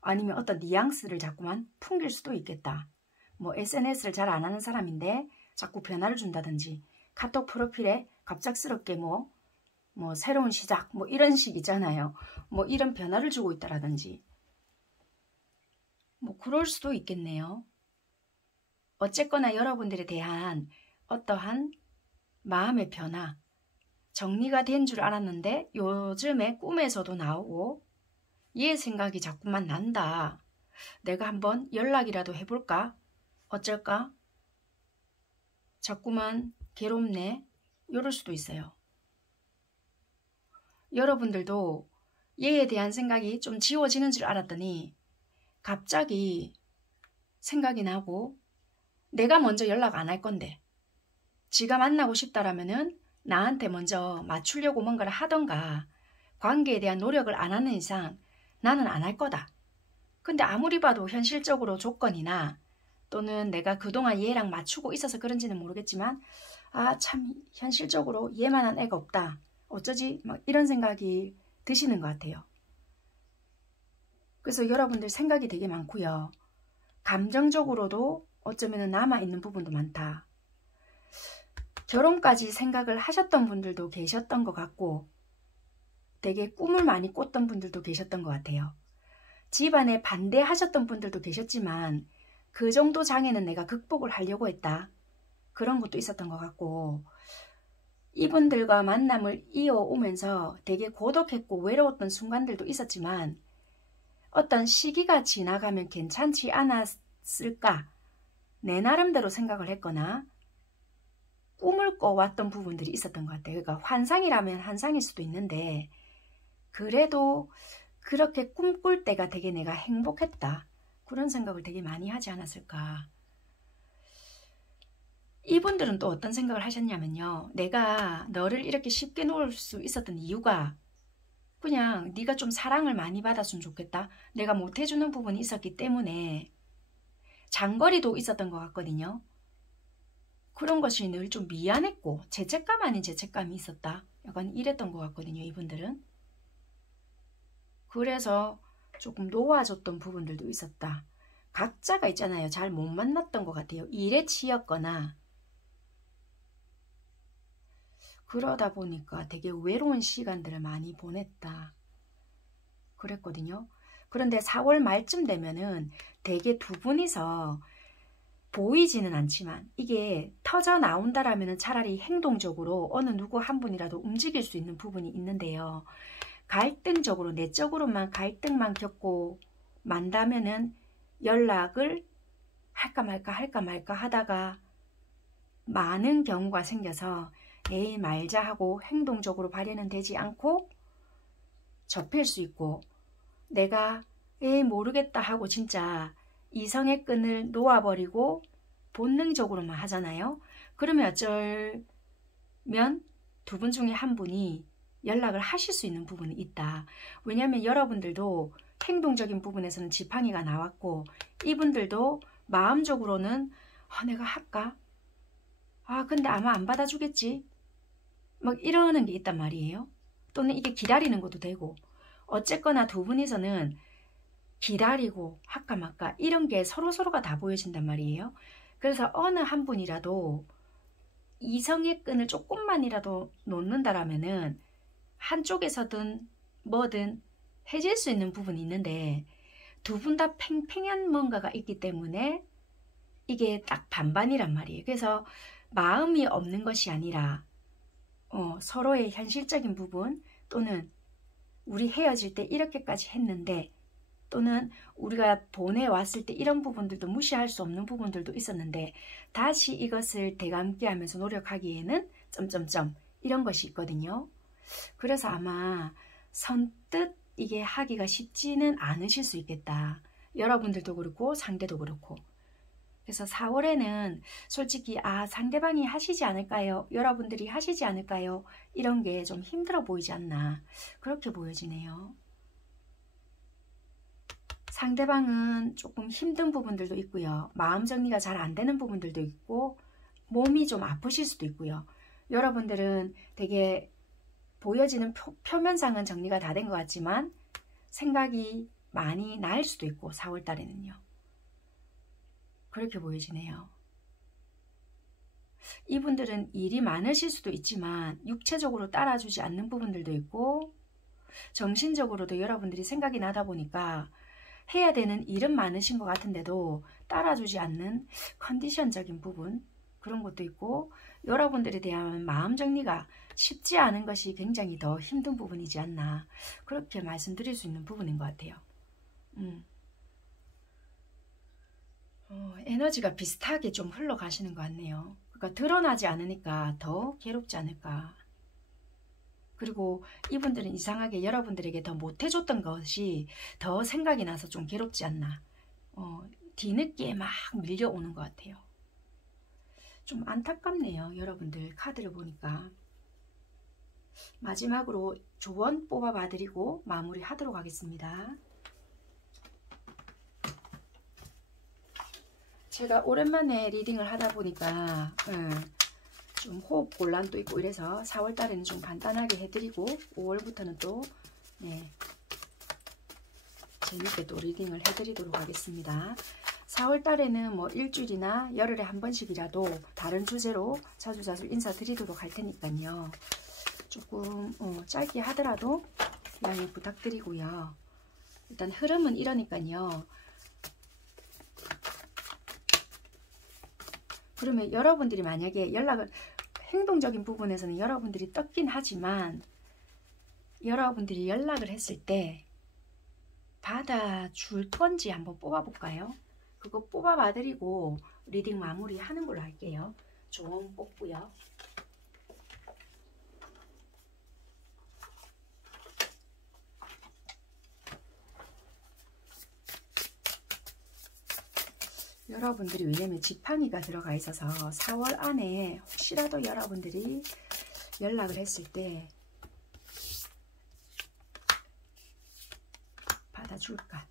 아니면 어떤 뉘앙스를 자꾸만 풍길 수도 있겠다. 뭐 SNS를 잘 안 하는 사람인데 자꾸 변화를 준다든지 카톡 프로필에 갑작스럽게 뭐 새로운 시작 뭐 이런 식 있잖아요. 뭐 이런 변화를 주고 있다라든지 뭐 그럴 수도 있겠네요. 어쨌거나 여러분들에 대한 어떠한 마음의 변화, 정리가 된 줄 알았는데 요즘에 꿈에서도 나오고 얘 생각이 자꾸만 난다. 내가 한번 연락이라도 해볼까? 어쩔까? 자꾸만 괴롭네. 이럴 수도 있어요. 여러분들도 얘에 대한 생각이 좀 지워지는 줄 알았더니 갑자기 생각이 나고 내가 먼저 연락 안 할 건데 지가 만나고 싶다라면은 나한테 먼저 맞추려고 뭔가를 하던가 관계에 대한 노력을 안 하는 이상 나는 안 할 거다. 근데 아무리 봐도 현실적으로 조건이나 또는 내가 그동안 얘랑 맞추고 있어서 그런지는 모르겠지만 아 참 현실적으로 얘만한 애가 없다. 어쩌지? 막 이런 생각이 드시는 것 같아요. 그래서 여러분들 생각이 되게 많고요. 감정적으로도 어쩌면 남아있는 부분도 많다. 결혼까지 생각을 하셨던 분들도 계셨던 것 같고 되게 꿈을 많이 꿨던 분들도 계셨던 것 같아요. 집안에 반대하셨던 분들도 계셨지만 그 정도 장애는 내가 극복을 하려고 했다. 그런 것도 있었던 것 같고 이분들과 만남을 이어오면서 되게 고독했고 외로웠던 순간들도 있었지만 어떤 시기가 지나가면 괜찮지 않았을까 내 나름대로 생각을 했거나 꿈을 꿔왔던 부분들이 있었던 것 같아요. 그러니까 환상이라면 환상일 수도 있는데 그래도 그렇게 꿈꿀 때가 되게 내가 행복했다. 그런 생각을 되게 많이 하지 않았을까. 이분들은 또 어떤 생각을 하셨냐면요. 내가 너를 이렇게 쉽게 놓을 수 있었던 이유가 그냥 네가 좀 사랑을 많이 받았으면 좋겠다. 내가 못해주는 부분이 있었기 때문에 장거리도 있었던 것 같거든요. 그런 것이 늘 좀 미안했고 죄책감 아닌 죄책감이 있었다. 약간 이랬던 것 같거든요. 이분들은. 그래서 조금 놓아줬던 부분들도 있었다. 각자가 있잖아요. 잘 못 만났던 것 같아요. 일에 치였거나 그러다 보니까 되게 외로운 시간들을 많이 보냈다. 그랬거든요. 그런데 4월 말쯤 되면은 되게 두 분이서 보이지는 않지만 이게 터져 나온다라면 차라리 행동적으로 어느 누구 한 분이라도 움직일 수 있는 부분이 있는데요. 갈등적으로 내적으로만 갈등만 겪고 만다면은 연락을 할까 말까 하다가 많은 경우가 생겨서 에이 말자 하고 행동적으로 발현은 되지 않고 접힐 수 있고 내가 에이 모르겠다 하고 진짜 이성의 끈을 놓아버리고 본능적으로만 하잖아요. 그러면 어쩔면 두 분 중에 한 분이 연락을 하실 수 있는 부분이 있다. 왜냐하면 여러분들도 행동적인 부분에서는 지팡이가 나왔고 이분들도 마음적으로는 내가 할까? 근데 아마 안 받아주겠지? 막 이러는 게 있단 말이에요. 또는 이게 기다리는 것도 되고 어쨌거나 두 분이서는 기다리고 할까 말까 이런 게 서로서로가 다 보여진단 말이에요. 그래서 어느 한 분이라도 이성의 끈을 조금만이라도 놓는다라면은 한쪽에서든 뭐든 해질 수 있는 부분이 있는데 두 분 다 팽팽한 뭔가가 있기 때문에 이게 딱 반반이란 말이에요. 그래서 마음이 없는 것이 아니라 서로의 현실적인 부분 또는 우리 헤어질 때 이렇게까지 했는데 또는 우리가 보내왔을 때 이런 부분들도 무시할 수 없는 부분들도 있었는데 다시 이것을 대감게 하면서 노력하기에는 점점점 이런 것이 있거든요. 그래서 아마 선뜻 이게 하기가 쉽지는 않으실 수 있겠다. 여러분들도 그렇고 상대도 그렇고. 그래서 4월에는 솔직히 상대방이 하시지 않을까요? 여러분들이 하시지 않을까요? 이런 게 좀 힘들어 보이지 않나. 그렇게 보여지네요. 상대방은 조금 힘든 부분들도 있고요. 마음 정리가 잘 안 되는 부분들도 있고 몸이 좀 아프실 수도 있고요. 여러분들은 되게 보여지는 표면상은 정리가 다 된 것 같지만 생각이 많이 날 수도 있고 4월 달에는요. 그렇게 보여지네요. 이분들은 일이 많으실 수도 있지만 육체적으로 따라주지 않는 부분들도 있고 정신적으로도 여러분들이 생각이 나다 보니까 해야 되는 일은 많으신 것 같은데도 따라주지 않는 컨디션적인 부분 그런 것도 있고 여러분들에 대한 마음 정리가 쉽지 않은 것이 굉장히 더 힘든 부분이지 않나, 그렇게 말씀드릴 수 있는 부분인 것 같아요. 에너지가 비슷하게 좀 흘러가시는 것 같네요. 그러니까 드러나지 않으니까 더 괴롭지 않을까. 그리고 이분들은 이상하게 여러분들에게 더 못해줬던 것이 더 생각이 나서 좀 괴롭지 않나. 뒤늦게 막 밀려오는 것 같아요. 좀 안타깝네요. 여러분들 카드를 보니까. 마지막으로 조언 뽑아 봐드리고 마무리 하도록 하겠습니다. 제가 오랜만에 리딩을 하다 보니까 좀 호흡 곤란도 있고 이래서 4월 달에는 좀 간단하게 해드리고 5월부터는 또 재밌게 또 리딩을 해드리도록 하겠습니다. 4월 달에는 뭐 일주일이나 열흘에 한 번씩이라도 다른 주제로 자주자주 인사드리도록 할 테니까요. 조금 짧게 하더라도 양해 부탁드리고요. 일단 흐름은 이러니까요. 그러면 여러분들이 만약에 행동적인 부분에서는 여러분들이 떴긴 하지만 여러분들이 연락을 했을 때 받아줄 건지 한번 뽑아볼까요? 그거 뽑아봐드리고 리딩 마무리 하는 걸로 할게요. 조언 뽑고요. 여러분들이 왜냐면 지팡이가 들어가 있어서 4월 안에 혹시라도 여러분들이 연락을 했을 때 받아줄까?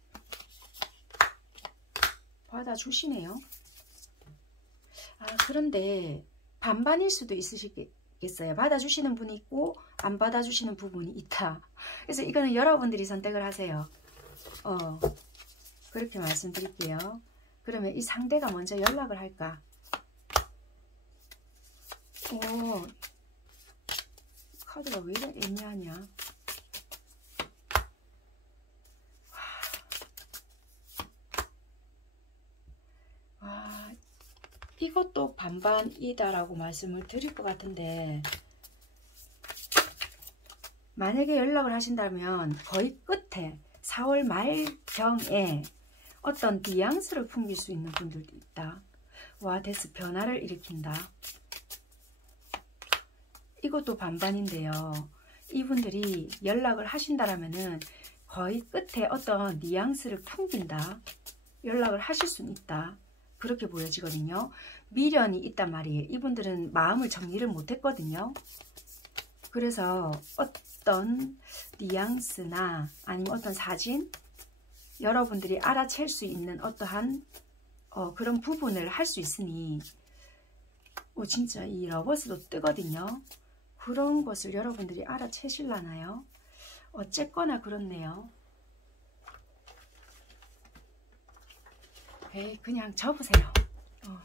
받아주시네요. 그런데 반반일 수도 있으시겠어요. 받아주시는 분이 있고 안 받아주시는 부분이 있다. 그래서 이거는 여러분들이 선택을 하세요. 그렇게 말씀드릴게요. 그러면 이 상대가 먼저 연락을 할까? 카드가 왜 이래 애매하냐? 이것도 반반이다라고 말씀을 드릴 것 같은데, 만약에 연락을 하신다면 거의 끝에 4월 말경에 어떤 뉘앙스를 풍길 수 있는 분들도 있다. 데스 변화를 일으킨다. 이것도 반반인데요. 이분들이 연락을 하신다라면은 거의 끝에 어떤 뉘앙스를 풍긴다. 연락을 하실 수는 있다. 그렇게 보여지거든요. 미련이 있단 말이에요. 이분들은 마음을 정리를 못했거든요. 그래서 어떤 뉘앙스나 아니면 어떤 사진, 여러분들이 알아챌 수 있는 어떠한 그런 부분을 할 수 있으니 진짜 이 러버스도 뜨거든요. 그런 것을 여러분들이 알아채실라나요? 어쨌거나 그렇네요. 그냥 접으세요.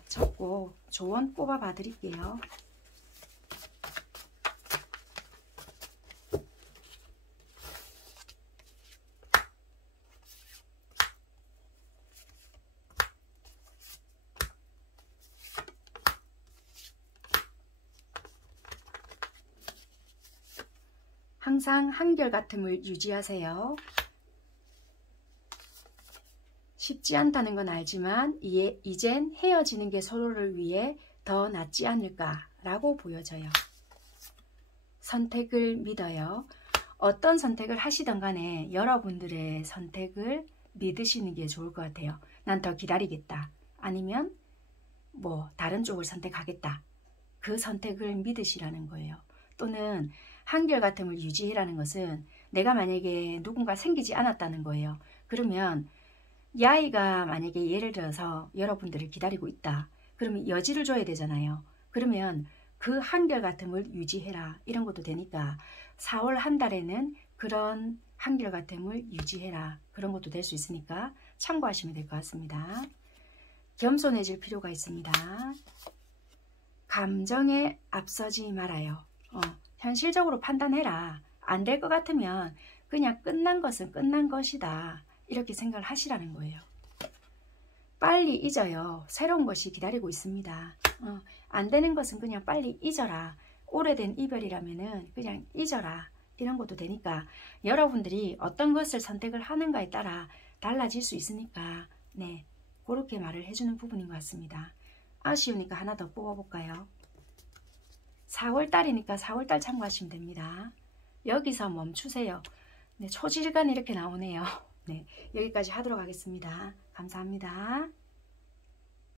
접고 조언 뽑아 봐 드릴게요. 항상 한결같음을 유지하세요. 쉽지 않다는 건 알지만 이젠 헤어지는 게 서로를 위해 더 낫지 않을까라고 보여져요. 선택을 믿어요. 어떤 선택을 하시던 간에 여러분들의 선택을 믿으시는 게 좋을 것 같아요. 난 더 기다리겠다. 아니면 뭐 다른 쪽을 선택하겠다. 그 선택을 믿으시라는 거예요. 또는 한결같음을 유지해라는 것은 내가 만약에 누군가 생기지 않았다는 거예요. 그러면 이 아이가 만약에 예를 들어서 여러분들을 기다리고 있다. 그러면 여지를 줘야 되잖아요. 그러면 그 한결같음을 유지해라. 이런 것도 되니까 4월 한 달에는 그런 한결같음을 유지해라. 그런 것도 될 수 있으니까 참고하시면 될 것 같습니다. 겸손해질 필요가 있습니다. 감정에 앞서지 말아요. 현실적으로 판단해라. 안 될 것 같으면 그냥 끝난 것은 끝난 것이다. 이렇게 생각을 하시라는 거예요. 빨리 잊어요. 새로운 것이 기다리고 있습니다. 안 되는 것은 그냥 빨리 잊어라. 오래된 이별이라면은 그냥 잊어라. 이런 것도 되니까 여러분들이 어떤 것을 선택을 하는가에 따라 달라질 수 있으니까 네, 그렇게 말을 해주는 부분인 것 같습니다. 아쉬우니까 하나 더 뽑아볼까요? 4월달이니까 4월달 참고하시면 됩니다. 여기서 멈추세요. 네, 초질간 이렇게 나오네요. 네, 여기까지 하도록 하겠습니다. 감사합니다.